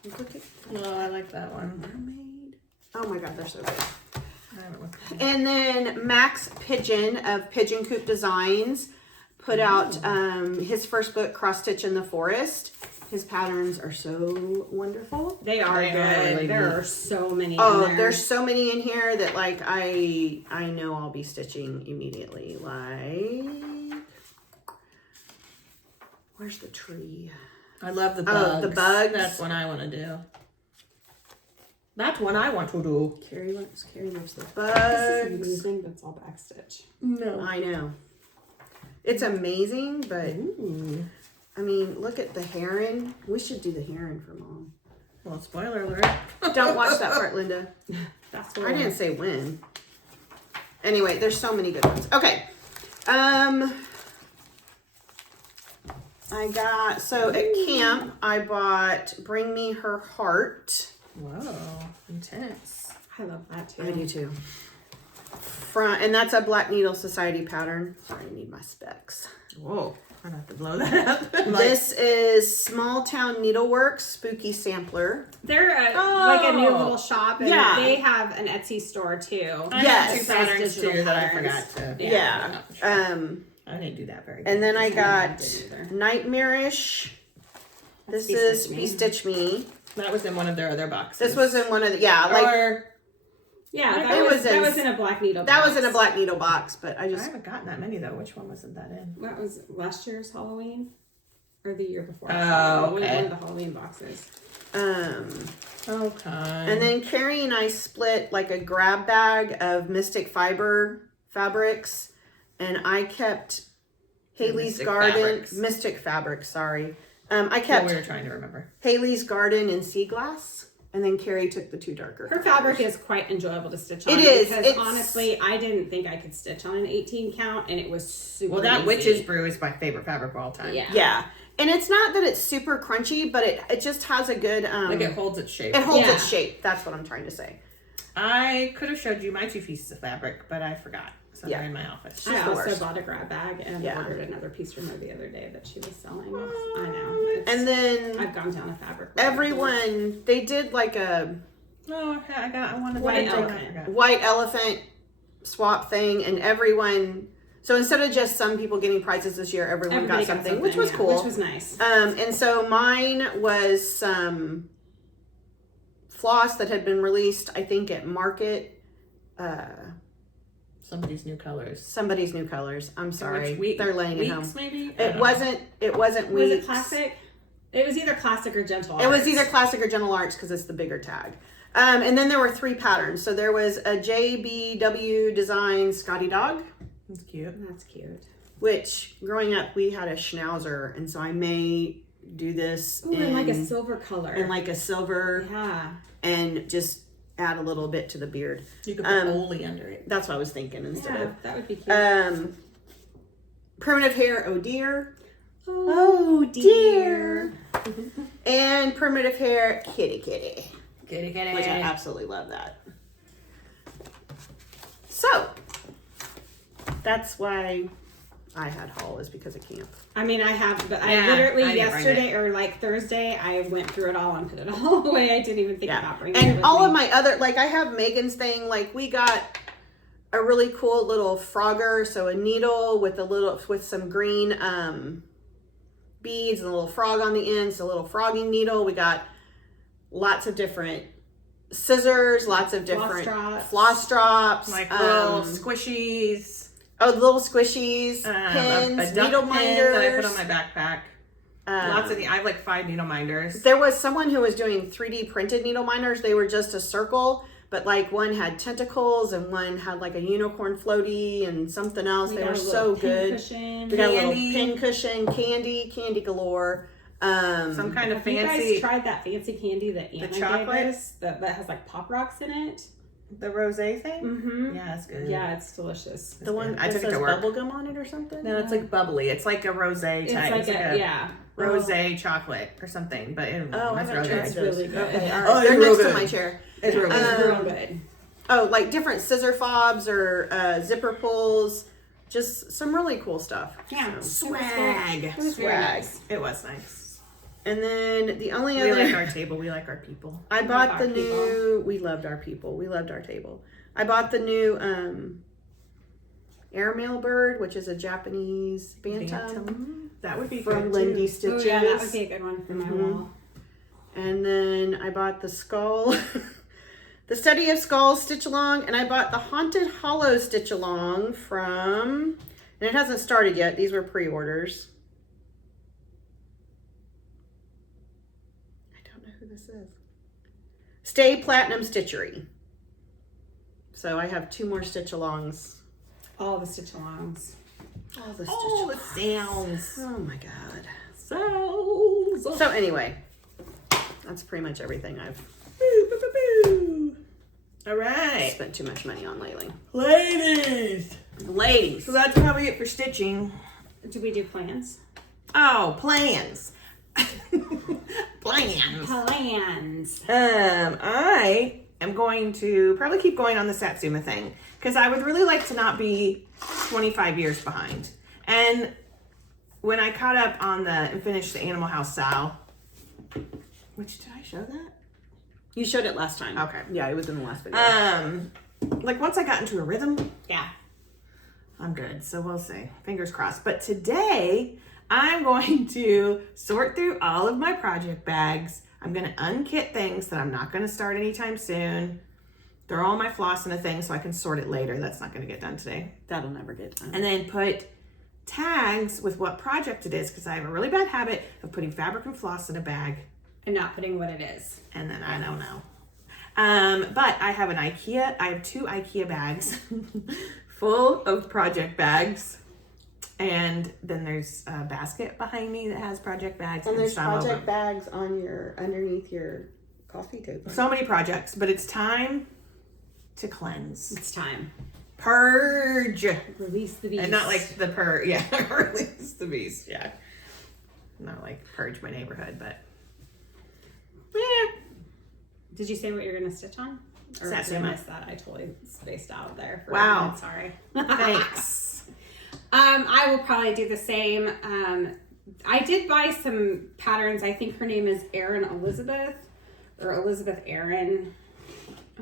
Look at Oh, I like that one. mermaid. Oh my God, they're so good. I haven't looked at it. And then Max Pigeon of Pigeon Coop Designs put out his first book, Cross Stitch in the Forest. His patterns are so wonderful. They are They good. are really there neat. are so many. Oh, in there. there's so many in here that like I know I'll be stitching immediately. Like, where's the tree? I love the Oh, bugs. the bugs. That's what I want to do. That's what I want to do. Carrie loves the This is bugs. amazing, but it's all backstitch. No. I know. It's amazing, but Ooh. I mean, look at the heron. We should do the heron for Mom. Well, spoiler alert. Don't watch that part, Linda. That's I didn't say when. Anyway, there's so many good ones. Okay. I got, so at camp, I bought Bring Me Her Heart. Whoa, intense. I love that too. I do too. And that's a Black Needle Society pattern. Sorry, I need my specs. Whoa, I'm gonna have to blow that up. This is Small Town Needleworks Spooky Sampler. They're like a new Oh. little shop, and Yeah. they have an Etsy store too. I Yes. have two patterns Digital too that I patterns. forgot to. Yeah. I didn't do that very good. And then I I got didn't either. Nightmarish. That's This is Be Stitch Me. That was in one of their other boxes. This was in one of the, yeah, like, Or Yeah, It that was was in- in a black needle. that was box. in a Black Needle box, but I I just, haven't gotten that many though. Which one wasn't that in? That was last year's Halloween, or the year before. Oh, One okay. of the Halloween boxes. Okay. and then Carrie and I split like a grab bag of Mystic Fiber fabrics, and I kept Haley's Mystic Garden, Fabrics. Mystic Fabrics, sorry. I What kept we were trying to remember. Haley's Garden in Sea Glass, and then Carrie took the two darker. Her fabric is quite enjoyable to stitch on. It is. Because It's- honestly, I didn't think I could stitch on an 18 count, and it was super Well, that easy. Witch's Brew is my favorite fabric of all time. Yeah. Yeah. And it's not that it's super crunchy, but it just has a good, Like it holds its shape. it holds Yeah. its shape. That's what I'm trying to say. I could have showed you my two pieces of fabric, but I forgot. So Yeah. they're in my office. I just the also worst. bought a grab bag and Yeah. ordered another piece from her the other day that she was selling. I know. And then I've gone down a fabric. everyone, they did like a No, I wanted White that. elephant. I forgot. white elephant swap thing, and everyone, so instead of just some people getting prizes this year, everyone Everybody got something, which was yeah, cool. Which was nice. And so mine was some floss that had been released, I think, at Market. Somebody's new colors. Somebody's new colors. I'm sorry, Which week? they're laying Weeks, it home. maybe? I It don't wasn't. It wasn't Was Weeks. it classic? It was either classic or gentle. It was Arts. either classic or gentle arts because it's the bigger tag. And then there were 3 patterns. So there was a JBW Design Scotty Dog, know. That's cute. That's cute. which growing up we had a Schnauzer, and so I may do this Ooh, and like a silver color. in like a silver, yeah. and just add a little bit to the beard. You could put Oli under it. That's what I was thinking instead Yeah, of that would be cute. primitive hair. Oh dear. oh dear. And primitive hair. Kitty kitty. Kitty, kitty. Which I absolutely love that. So, that's why I had haul, is because of camp. I mean, I have, but Yeah, I literally I didn't bring yesterday or like Thursday, I went through it all and put it all away. I didn't even think about bringing it And with all me. of my other, like I have Megan's thing, like we got a really cool little frogger, so a needle with with some green beads and a little frog on the end, so a little frogging needle. We got lots of different scissors, lots of different floss drops, like little squishies. Oh, little squishies, pins, a duck needle pin minders. that I put on my backpack. Lots of I have like 5 needle minders. There was someone who was doing 3D printed needle minders. They were just a circle, but like one had tentacles and one had like a unicorn floaty and something else. They were so good. We got a little pin cushion, candy galore. Some kind of fancy. Have you guys tried that fancy candy that Anna chocolate gave us that has like Pop Rocks in it? The rosé thing? Mm-hmm. Yeah, it's good. Yeah, it's delicious. The one I that took it says to work. bubblegum on it or something? No, it's like bubbly. It's like a rosé type. It's like a rosé chocolate or something. But I it's haven't tried It's those. really good. Okay, all right. Oh, They're it's real next to good. my chair. It's real good. It's real good. Oh, like different scissor fobs or zipper pulls. Just some really cool stuff. Yeah. Swag. It was very nice. It was nice. And then the only We other... like our table. We like our people. I bought the our people. new... We loved our people. We loved our table. I bought the new airmail bird, which is a Japanese bantam. That would be From good Lindy too. Stitches. Oh yeah, that would be a good one for my wall. And then I bought the skull, the Study of Skulls stitch along, and I bought the Haunted Hollow stitch along from, and it hasn't started yet. These were pre-orders. I don't know who this is. Stay Platinum Stitchery. So I have 2 more stitch alongs. All the stitch alongs. All the stitch Oh, the sounds. Oh my god. So Anyway, that's pretty much everything I've all right, spent too much money on lately. ladies. So that's probably it for stitching. Do we do plans? Oh, plans. Plans. Plans. I am going to probably keep going on the Satsuma thing because I would really like to not be 25 years behind. And when I caught up on and finished the Animal House Sal, which did I show that? You showed it last time. Okay. Yeah, it was in the last video. Like once I got into a rhythm, Yeah. I'm good. So we'll see. Fingers crossed. But today I'm going to sort through all of my project bags. I'm going to unkit things that I'm not going to start anytime soon. Throw all my floss in a thing so I can sort it later. That's not going to get done today. That'll never get done. And then put tags with what project it is because I have a really bad habit of putting fabric and floss in a bag And not putting what it is. and then I don't know. But I have I have 2 IKEA bags full of project bags. And then there's a basket behind me that has project bags. And there's some of project them. bags on underneath your coffee table. So many projects, but it's time to cleanse. It's time. Purge. Release the beast. And not like the yeah, release the beast, yeah. Not like purge my neighborhood, but yeah. Did you say what you're going to stitch on? Or did I Satsuma. miss that? I totally spaced out there for Wow. a minute. Sorry. Thanks. I will probably do the same. I did buy some patterns. I think her name is Erin Elizabeth or Elizabeth Erin.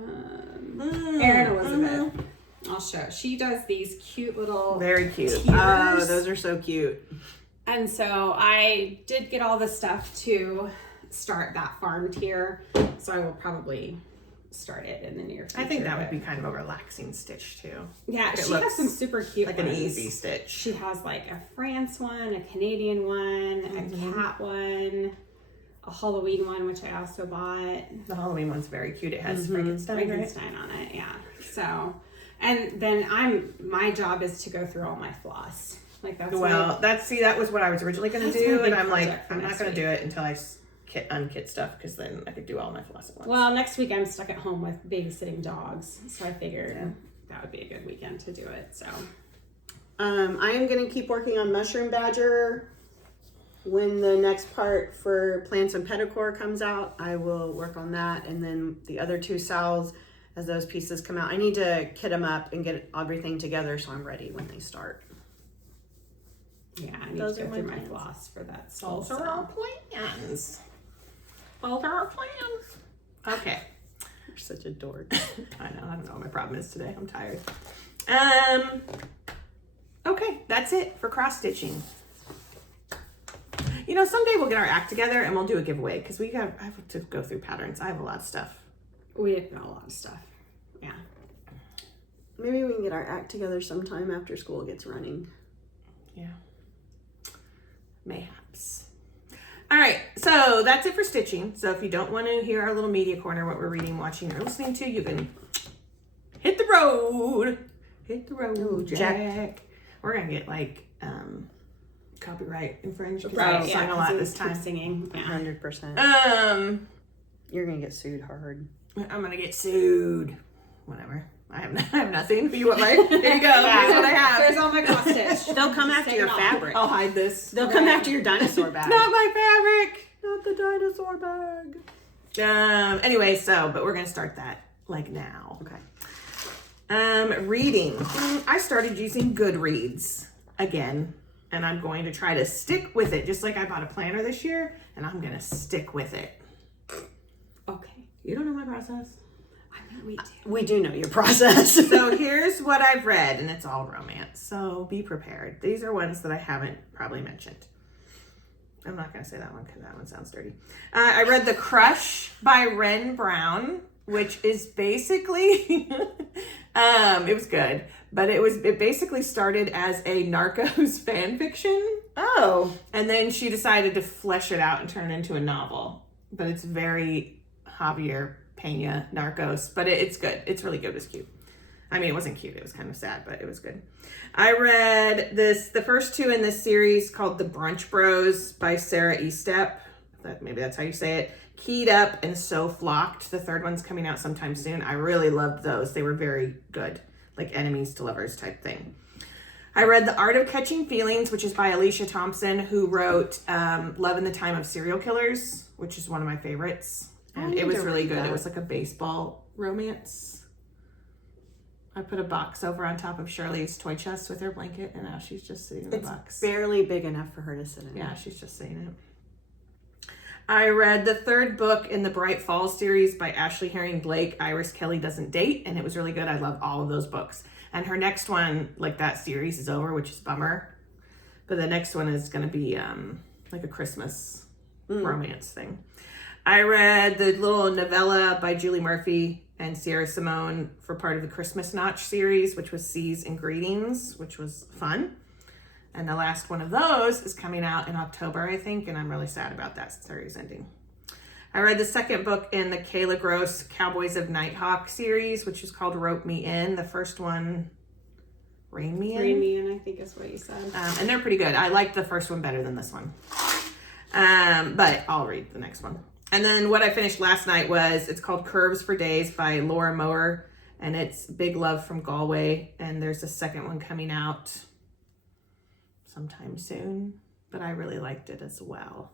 Erin Elizabeth. I'll show. She does these cute little Very cute. tiers. Oh, those are so cute. And so I did get all the stuff to start that farm tier. So I will probably start it in the near future. I think that would be kind of a relaxing stitch too. Yeah, It she looks has some super cute like ones. an easy stitch. She has like a France one, a Canadian one, a cat one, a Halloween one, which I also bought. The Halloween one's very cute. It has Frankenstein, right? Frankenstein on it, yeah. So, and then my job is to go through all my floss. Like that's Well, that was what I was originally going to That's do, my and big I'm like, project for I'm not next going to week. do it until I unkit stuff because then I could do all my floss at once. Well, next week I'm stuck at home with babysitting dogs, so I figured that would be a good weekend to do it. So, I am going to keep working on Mushroom Badger. When the next part for Plants and Pedicore comes out, I will work on that. And then the other 2 sals, as those pieces come out, I need to kit them up and get everything together so I'm ready when they start. yeah, I need Those to are go my through my plans. floss for that stall. Those are our plans. Those are our plans. Okay. You're such a dork. I don't know what my problem is today. I'm tired. Okay, that's it for cross stitching. You know, someday we'll get our act together and we'll do a giveaway because I have to go through patterns. I have a lot of stuff. We have got a lot of stuff. Yeah. Maybe we can get our act together sometime after school gets running. Yeah. Mayhaps. All right, so that's it for stitching. So if you don't want to hear our little media corner, what we're reading, watching, or listening to, you can hit the road. Hit the road, Jack. We're gonna get like copyright infringed because I sang a lot this time. Singing. 100%. You're gonna get sued hard. I'm gonna get sued. Whatever. I have nothing. You want mine? Here you go. Here's what I have. Here's all my cross stitch. They'll come after your fabric. I'll hide this. They'll come after your dinosaur bag. Not my fabric. Not the dinosaur bag. Anyway, but we're gonna start that like now. Okay. Reading. I started using Goodreads again, and I'm going to try to stick with it. Just like I bought a planner this year, and I'm gonna stick with it. Okay. You don't know my process. We do know your process. So here's what I've read, and it's all romance. So be prepared. These are ones that I haven't probably mentioned. I'm not going to say that one because that one sounds dirty. I read The Crush by Ren Brown, which is basically, it was good, but it basically started as a Narcos fan fiction. Oh. And then she decided to flesh it out and turn it into a novel. But it's very Javier Pena Narcos, but it's good. It's really good. It was cute. I mean, it wasn't cute. It was kind of sad, but it was good. I read the first two in this series called The Brunch Bros by Sarah Estep. Maybe that's how you say it. Keyed Up and So Flocked. The third one's coming out sometime soon. I really loved those. They were very good, like enemies to lovers type thing. I read The Art of Catching Feelings, which is by Alicia Thompson, who wrote Love in the Time of Serial Killers, which is one of my favorites. And it was really good. It was like a baseball romance. I put a box over on top of Shirley's toy chest with her blanket, and now she's just sitting in the box. It's barely big enough for her to sit in. Yeah, she's just sitting it. I read the third book in the Bright Falls series by Ashley Herring Blake, Iris Kelly Doesn't Date, and it was really good. I love all of those books. And her next one, like that series is over, which is a bummer. But the next one is going to be like a Christmas romance thing. I read the little novella by Julie Murphy and Sierra Simone for part of the Christmas Notch series, which was Seas and Greetings, which was fun. And the last one of those is coming out in October, I think, and I'm really sad about that series ending. I read the second book in the Kayla Gross Cowboys of Nighthawk series, which is called Rope Me In. The first one, Rein Me In. Rein Me In, I think is what you said. And they're pretty good. I liked the first one better than this one. But I'll read the next one. And then what I finished last night it's called Curves for Days by Laura Mower, and it's Big Love from Galway, and there's a second one coming out sometime soon, but I really liked it as well.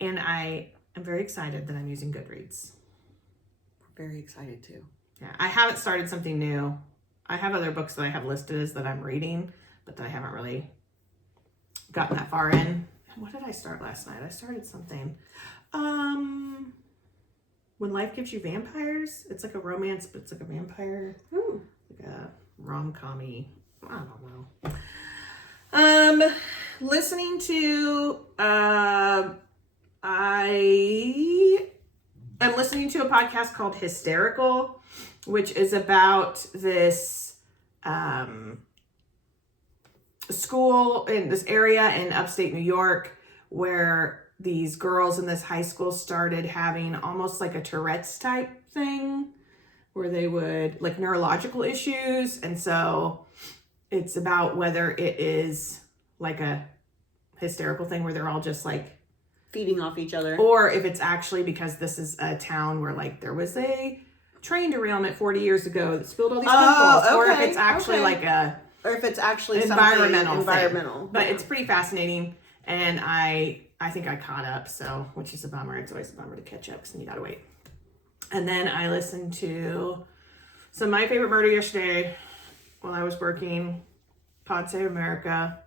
And I am very excited that I'm using Goodreads. We're very excited too. Yeah, I haven't started something new. I have other books that I have listed as that I'm reading, but that I haven't really gotten that far in. What did I start last night? I started something. When Life Gives You Vampires. It's like a romance, but it's like a vampire. Ooh. Like a rom-com-y. I don't know. Listening to I am listening to a podcast called Hysterical, which is about this school in this area in upstate New York where these girls in this high school started having almost like a Tourette's type thing where they would like neurological issues. And so it's about whether it is like a hysterical thing where they're all just like feeding off each other, or if it's actually because this is a town where like there was a train derailment 40 years ago that spilled all these chemicals, or if it's actually like or if it's actually environmental. But yeah. It's pretty fascinating, and I think I caught up, so which is a bummer. It's always a bummer to catch up because then you gotta wait. And then I listened to My Favorite Murder yesterday while I was working. Pod Save America.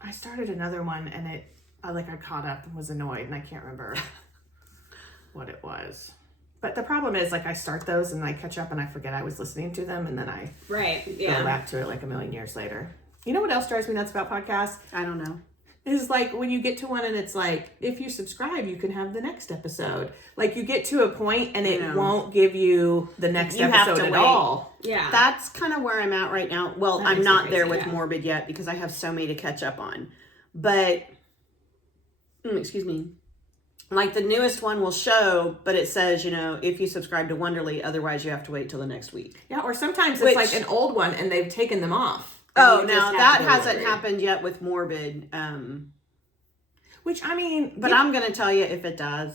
I started another one and I caught up and was annoyed and I can't remember what it was. But the problem is like I start those and I catch up and I forget I was listening to them and then I go back to it like a million years later. You know what else drives me nuts about podcasts? I don't know. Is like when you get to one and it's like, if you subscribe, you can have the next episode. Like you get to a point and it won't give you the next episode at all. Yeah. That's kind of where I'm at right now. Well, That I'm makes not me there crazy, with Morbid yet because I have so many to catch up on. But, excuse me. Like the newest one will show, but it says, you know, if you subscribe to Wonderly, otherwise you have to wait till the next week. Yeah, or sometimes it's like an old one and they've taken them off. Oh, You now just have that to go hasn't Wondery. happened yet with Morbid. Which, I mean... But I'm going to tell you if it does.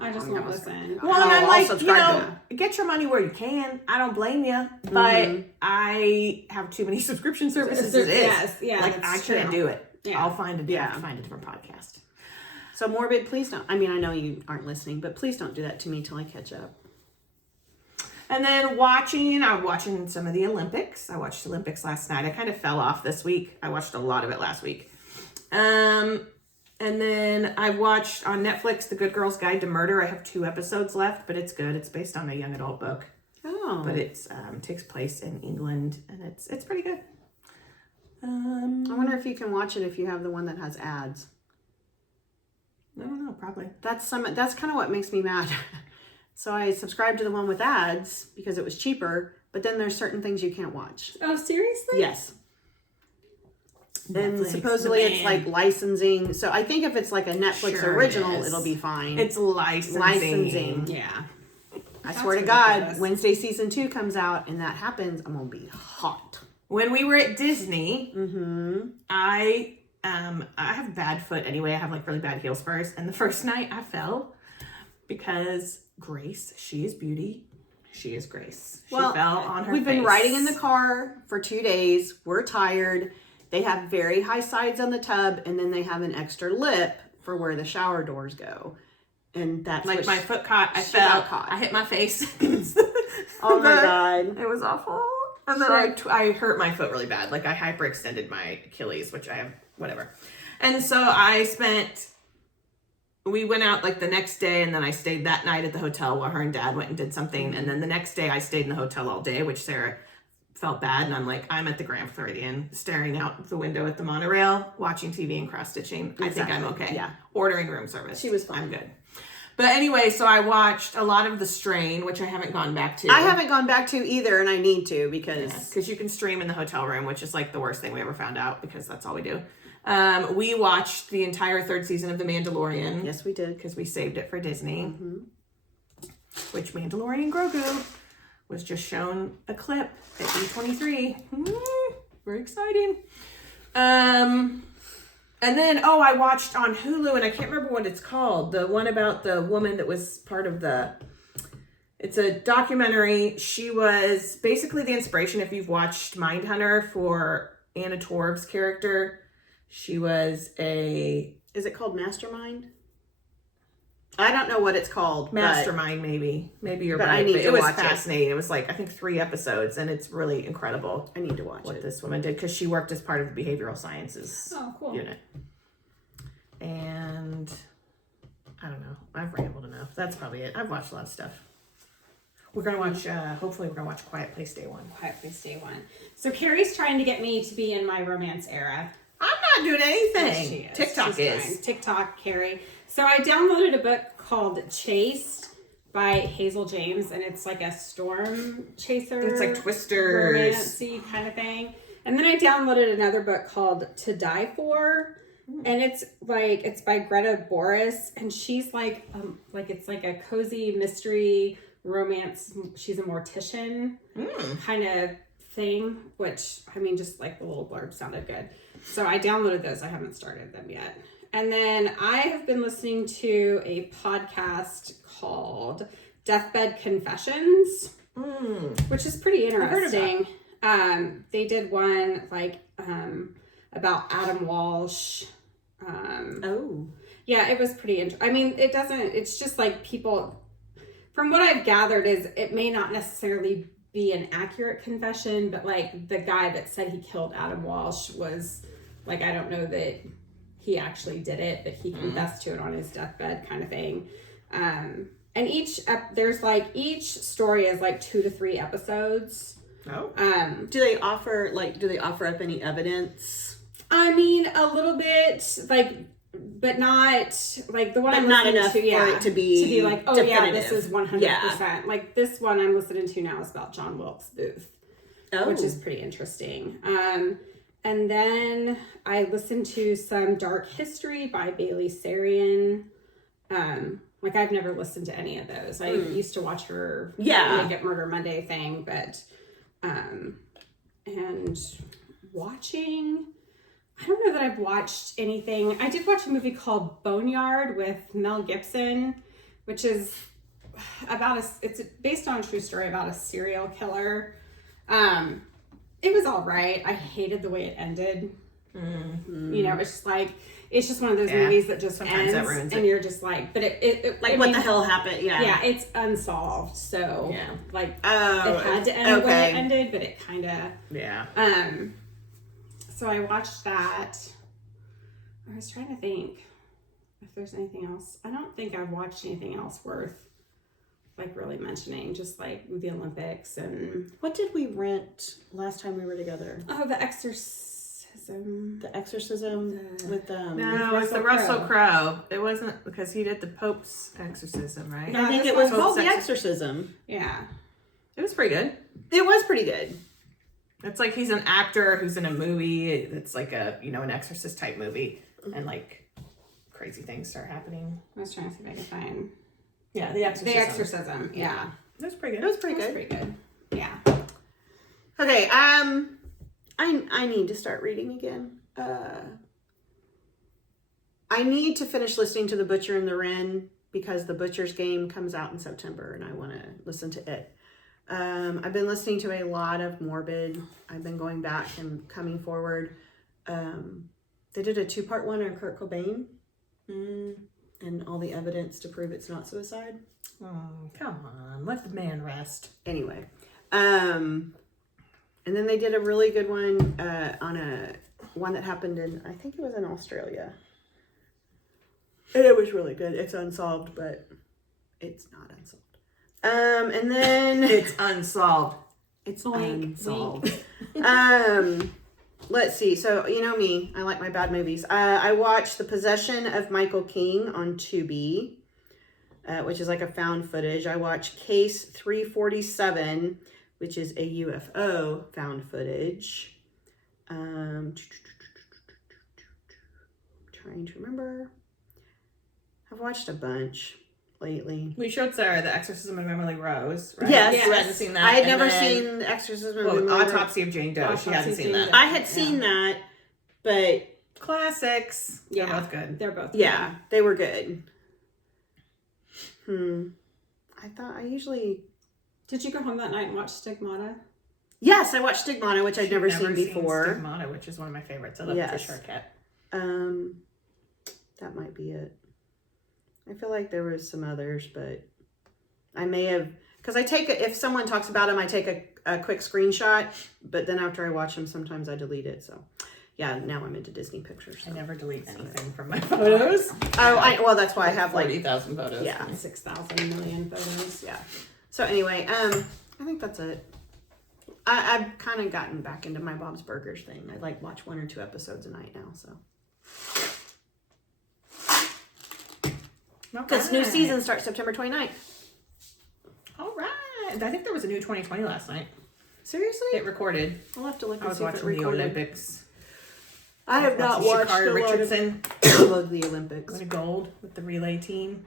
I just won't listen. Well, and I'm I'll like, you subscribe to know, get your money where you can. I don't blame you. But I have too many subscription services as is. Yes, yeah, like, I that's can't true. do it. Yeah. I'll find a different podcast. So Morbid, please don't. I mean, I know you aren't listening, but please don't do that to me till I catch up. And then I'm watching some of the Olympics. I watched the Olympics last night. I kind of fell off this week. I watched a lot of it last week. And then I watched on Netflix The Good Girl's Guide to Murder. I have 2 episodes left, but it's good. It's based on a young adult book. Oh. But it's takes place in England, and it's pretty good. I wonder if you can watch it if you have the one that has ads. I don't know, probably. That's kind of what makes me mad. So I subscribed to the one with ads because it was cheaper, but then there's certain things you can't watch. Oh, seriously? Yes. And Netflix, supposedly the it's ban. like licensing. So I think if it's like a Netflix Sure it original, is. it'll be fine. It's licensing. Licensing. Yeah. I swear to God, Wednesday season 2 comes out and that happens, I'm gonna be hot. When we were at Disney, I have bad foot anyway. I have like really bad heel spurs. And the first night I fell because Grace, she is beauty. She is Grace. She fell on her We've been face. riding in the car for 2 days. We're tired. They have very high sides on the tub, and then they have an extra lip for where the shower doors go. And that's Like what my foot caught. I she fell. got caught. I hit my face. Oh my God. It was awful. And then I hurt my foot really bad. Like I hyperextended my Achilles, which I have, whatever. And so we went out like the next day, and then I stayed that night at the hotel while her and Dad went and did something. And then the next day I stayed in the hotel all day, which Sarah felt bad. And I'm like, I'm at the Grand Floridian staring out the window at the monorail, watching TV and cross-stitching. I think I'm okay. Yeah. Ordering room service. She was fine. I'm good. But anyway, so I watched a lot of The Strain, which I haven't gone back to. I haven't gone back to either, and I need to because you can stream in the hotel room, which is like the worst thing we ever found out because that's all we do. We watched the entire 3rd season of The Mandalorian. yes, we did. Because we saved it for Disney. Which Mandalorian Grogu was just shown a clip at D23. Very exciting. And then, I watched on Hulu, and I can't remember what it's called. The one about the woman that was part of it's a documentary. She was basically the inspiration, if you've watched Mindhunter, for Anna Torv's character. She was Is it called Mastermind? I don't know what it's called. Mastermind, maybe you're but right. I need but to it was watch it. fascinating. It was like, I think 3 episodes, and it's really incredible I need to watch what it. this woman did because she worked as part of the behavioral sciences Oh, cool. unit. And I don't know. I've rambled enough. That's probably it. I've watched a lot of stuff. We're gonna watch. Hopefully, we're gonna watch Quiet Place Day 1. Quiet Place Day 1. So Carrie's trying to get me to be in my romance era. I'm not doing anything. She is. TikTok She's is. fine. TikTok, Carrie. So I downloaded a book called Chased by Hazel James, and it's like a storm chaser. It's like Twisters. Romancy kind of thing. And then I downloaded another book called To Die For, and it's by Greta Boris, and she's like it's like a cozy mystery romance. She's a mortician kind of thing, which I mean, just like the little blurb sounded good. So I downloaded those. I haven't started them yet. And then I have been listening to a podcast called Deathbed Confessions, which is pretty interesting. They did one about Adam Walsh. Yeah, it was pretty interesting. I mean, it's just like people, from what I've gathered, is it may not necessarily be an accurate confession, but like the guy that said he killed Adam Walsh was like, I don't know that he actually did it, but he confessed to it on his deathbed kind of thing. And each story is like 2 to 3 episodes. Oh. Do they offer up any evidence? I mean, a little bit, like, but not like the one But I'm not listening enough to. Yeah, for it to be like, oh yeah, this definitive. is 100%. Like this one I'm listening to now is about John Wilkes Booth, which is pretty interesting. And then I listened to some Dark History by Bailey Sarian. Like I've never listened to any of those. I used to watch her Make It Murder Monday thing, but and watching, I don't know that I've watched anything. I did watch a movie called Boneyard with Mel Gibson, which is about it's based on a true story about a serial killer. It was all right. I hated the way it ended. You know, it's just one of those movies that just Sometimes ends that ruins and it. you're just like, but it Like, what the hell happened? yeah, it's unsolved. So Yeah. like it had to end the way it ended, but it kind of so I watched that. I was trying to think if there's anything else. I don't think I've watched anything else worth like really mentioning. Just like the Olympics and What did we rent last time we were together? The Exorcism. The Exorcism with No, it's the Russell Crowe. It wasn't because he did the Pope's exorcism, right? No, I think this it was one's called The Pope's Exorcism. Yeah. It was pretty good. It was pretty good. It's like he's an actor who's in a movie. It's like a, an exorcist type movie. And like crazy things start happening. I was trying to see if I could find Yeah, The Exorcism. The Exorcism. Yeah. It was pretty good. It was pretty That's good. pretty good. Yeah. Okay, I need to start reading again. I need to finish listening to The Butcher and the Wren because The Butcher's Game comes out in September and I want to listen to it. I've been listening to a lot of Morbid. I've been going back and coming forward. They did a 2-part one on Kurt Cobain and all the evidence to prove it's not suicide. Oh, come on. Let the man rest. Anyway, and then they did a really good one on one that happened in, I think it was in Australia. And it was really good. It's unsolved, but it's not unsolved. And then It's unsolved. it's Wink, unsolved. Let's see. So you know me, I like my bad movies. I watched The Possession of Michael King on Tubi, which is like a found footage. I watched Case 347, which is a UFO found footage. Trying to remember. I've watched a bunch lately. We showed Sarah The Exorcism of Emily Rose, right? Yes. She hadn't seen that. I had And never then- seen The Exorcism of Well, Emily Rose. Autopsy of Jane Doe. She Autopsy hadn't of seen Jane that. Doe. I had seen that, but Classics. They're Yeah. both good. They're both yeah, they were good. I thought I usually... Did you go home that night and watch Stigmata? Yes, I watched Stigmata, which I'd never seen before. Stigmata, which is one of my favorites. I love Patricia Arquette. That might be it. I feel like there was some others, but I may have, because if someone talks about them, I take a quick screenshot, but then after I watch them, sometimes I delete it. So yeah, now I'm into Disney pictures. So. I never delete anything from my photos. Well, that's why I have 40,000 photos. Yeah. 6,000 million photos. Yeah. So anyway, I think that's it. I've kind of gotten back into my Bob's Burgers thing. I like watch 1 or 2 episodes a night now, so. Because new season starts September 29th. All right. I think there was a new 2020 last night. Seriously? It recorded. I'll have to look I and was see if it watching the recorded. Olympics. I have not watched Shakara a lot of Richardson. I love the Olympics. Won a gold with the relay team.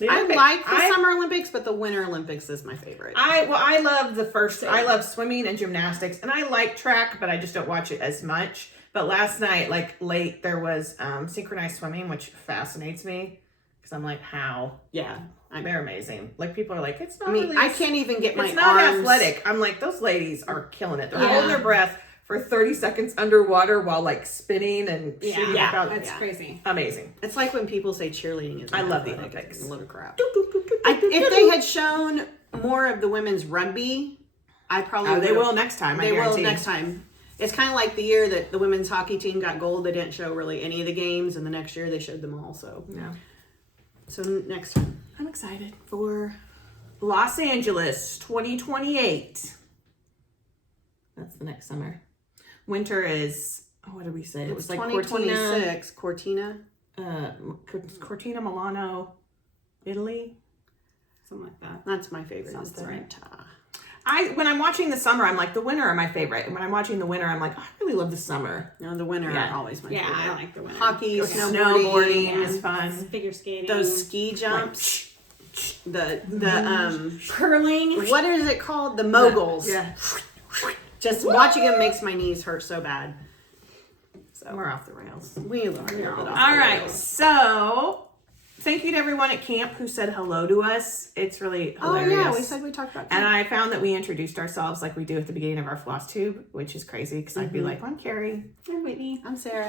I like the Summer Olympics, but the Winter Olympics is my favorite. I love the first. I love swimming and gymnastics, and I like track, but I just don't watch it as much. But last night, like late, there was synchronized swimming, which fascinates me because I'm like, how? Yeah, They're amazing. Like people are like, it's not. I mean, really, I can't even get my It's not arms. athletic. I'm like, those ladies are killing it. They're Yeah. holding their breath for 30 seconds underwater while like spinning and shooting. Yeah. about. That's crazy. Amazing. It's like when people say cheerleading is. I love the athletic. Olympics. It's a load of crap. If they had shown more of the women's rugby, I probably They will next time. They will next time. It's kind of like the year that the women's hockey team got gold. They didn't show really any of the games, and the next year they showed them all. So next time. I'm excited for Los Angeles 2028. That's the next summer. Winter is, what did we say? It was like 2026. Cortina. Cortina Milano, Italy. Something like that. That's my favorite. Sounds Is the right. Renta. When I'm watching the summer, I'm like, the winter are my favorite. And when I'm watching the winter, I'm like, I really love the summer. No, the winter Yeah. are always my Yeah, favorite. I like the winter. Hockey, Go snowboarding, is fun. Figure skating. those ski jumps, the curling. what is it called? The moguls. Yeah. Just watching them makes my knees hurt so bad. So we're off the rails. We learned it off. All right. So thank you to everyone at camp who said hello to us. It's really Oh hilarious. yeah, we said we talked about. And I found that we introduced ourselves like we do at the beginning of our Flosstube, which is crazy because I'd be like, I'm Carrie. I'm Whitney. I'm Sarah.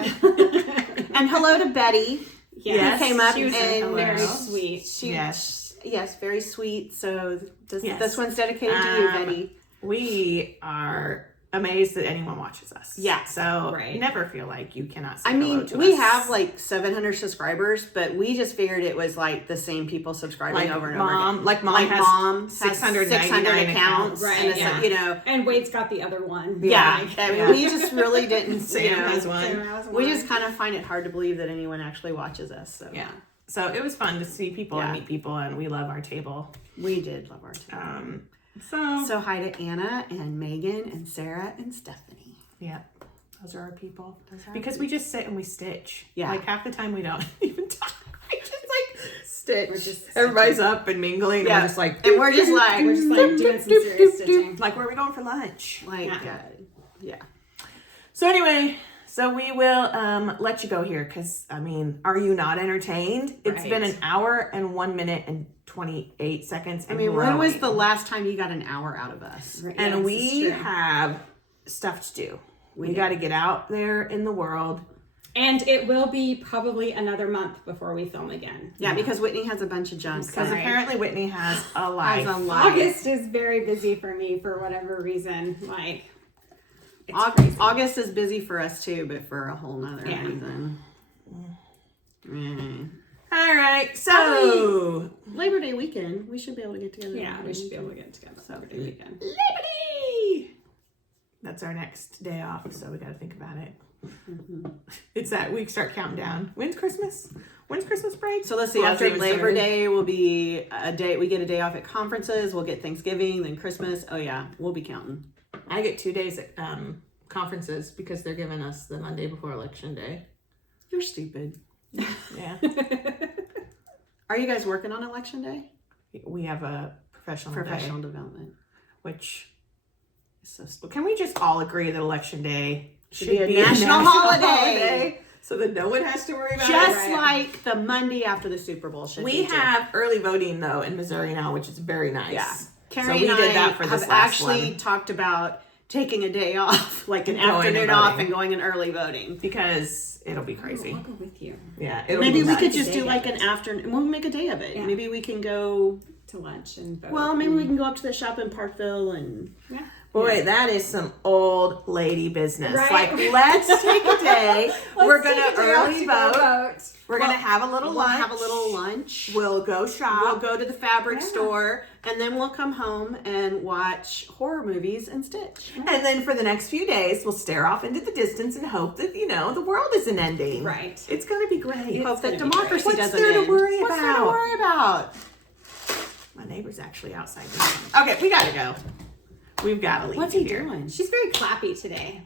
And hello to Betty. Yes, who came up she was and very hello. sweet. Yes, very sweet. So Yes. this one's dedicated to you, Betty. We are amazed that anyone watches us. Yeah. So Right. never feel like you cannot say I hello mean, to we us. have like 700 subscribers, but we just figured it was like the same people subscribing like over and over again. Like mom has 600 accounts, Right, and it's yeah. like, you know, And Wade's got the other one. yeah. Yeah. I mean, we just really didn't. Sam you know, has one. Sarah has We one. just kind of find it hard to believe that anyone actually watches us. So Yeah. So it was fun to see people and Yeah. meet people, and we love our table. we did love our team. So So hi to Anna and Megan and Sarah and Stephanie. yeah, those are our people. Those are our Because we just sit and we stitch. Yeah. Like half the time we don't even talk. We just like stitch. We're just Everybody's up and mingling. And Yeah. we're just like, And we're just like, We're just like doing some serious stitching. like, where are we going for lunch? like, Yeah. yeah. So anyway, so we will let you go here because I mean, are you not entertained? It's Right. been an hour and 1 minute and 28 seconds. I And mean, when was growing. the last time you got an hour out of us? Right, And yes, we it's true. have stuff to do. We do. got to get out there in the world. And it will be probably another month before we film again. Yeah, because Whitney has a bunch of junk. Because Right. apparently Whitney has a life. Has a life. August is very busy for me for whatever reason. Like, it's crazy. August is busy for us too, but for a whole nother Yeah. reason. All right, so Labor Day weekend, we should be able to get together. Yeah, we should be able to get together Saturday weekend. Liberty. That's our next day off, so we got to think about it. It's that week. Start counting down. When's Christmas? When's Christmas break? So let's see. Well, After it's Labor started. Day will be a day. We get a day off at conferences. We'll get Thanksgiving, then Christmas. Oh yeah, we'll be counting. I get 2 days at conferences because they're giving us the Monday before Election Day. You're stupid. Yeah, Are you guys working on Election Day? we have a professional Professional day, development. which It's so stupid. can we just all agree that Election Day should be a national holiday. so that no one has to worry about Just it? like the Monday after the Super Bowl should We be too. have early voting though in Missouri now, which is very nice. Yeah. So Carrie we and did I that for this have last actually one talked about taking a day off, like an And going afternoon and off voting. and going and early voting. because it'll be crazy. I'll go with you Yeah, it'll Maybe be we could nuts. just do like an afternoon. We'll make a day of it. Yeah. Maybe we can go. to lunch and vote. Well, maybe we can go up to the shop in Parkville and. Yeah. Boy, that is some old lady business. Right. Like, let's take a day. We're Let's gonna take a day off early to go vote. We're gonna have a little We'll lunch. have a little lunch. We'll go shop. We'll go to the fabric Yeah. store, and then we'll come home and watch horror movies and stitch. And then for the next few days, we'll stare off into the distance and hope that, you know, the world isn't ending. Right. It's going to be great. Hope that gonna be democracy What's doesn't there to end. worry What's there to about? worry about? My neighbor's actually outside. Okay, we got to go. We've got to leave What's he here. doing? She's very clappy today.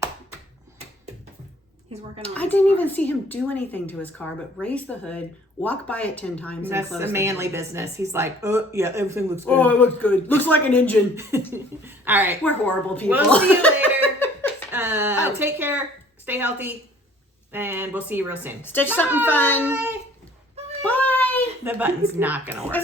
He's working on I his didn't car. even see him do anything to his car, but raise the hood, walk by it 10 times, That's and close a the manly hood. business. He's like, oh, yeah, everything looks good. Oh, it looks good. Looks like an engine. All right. We're horrible people. We'll see you later. Take care. Stay healthy. And we'll see you real soon. Stitch something fun. Bye. The button's not going to work.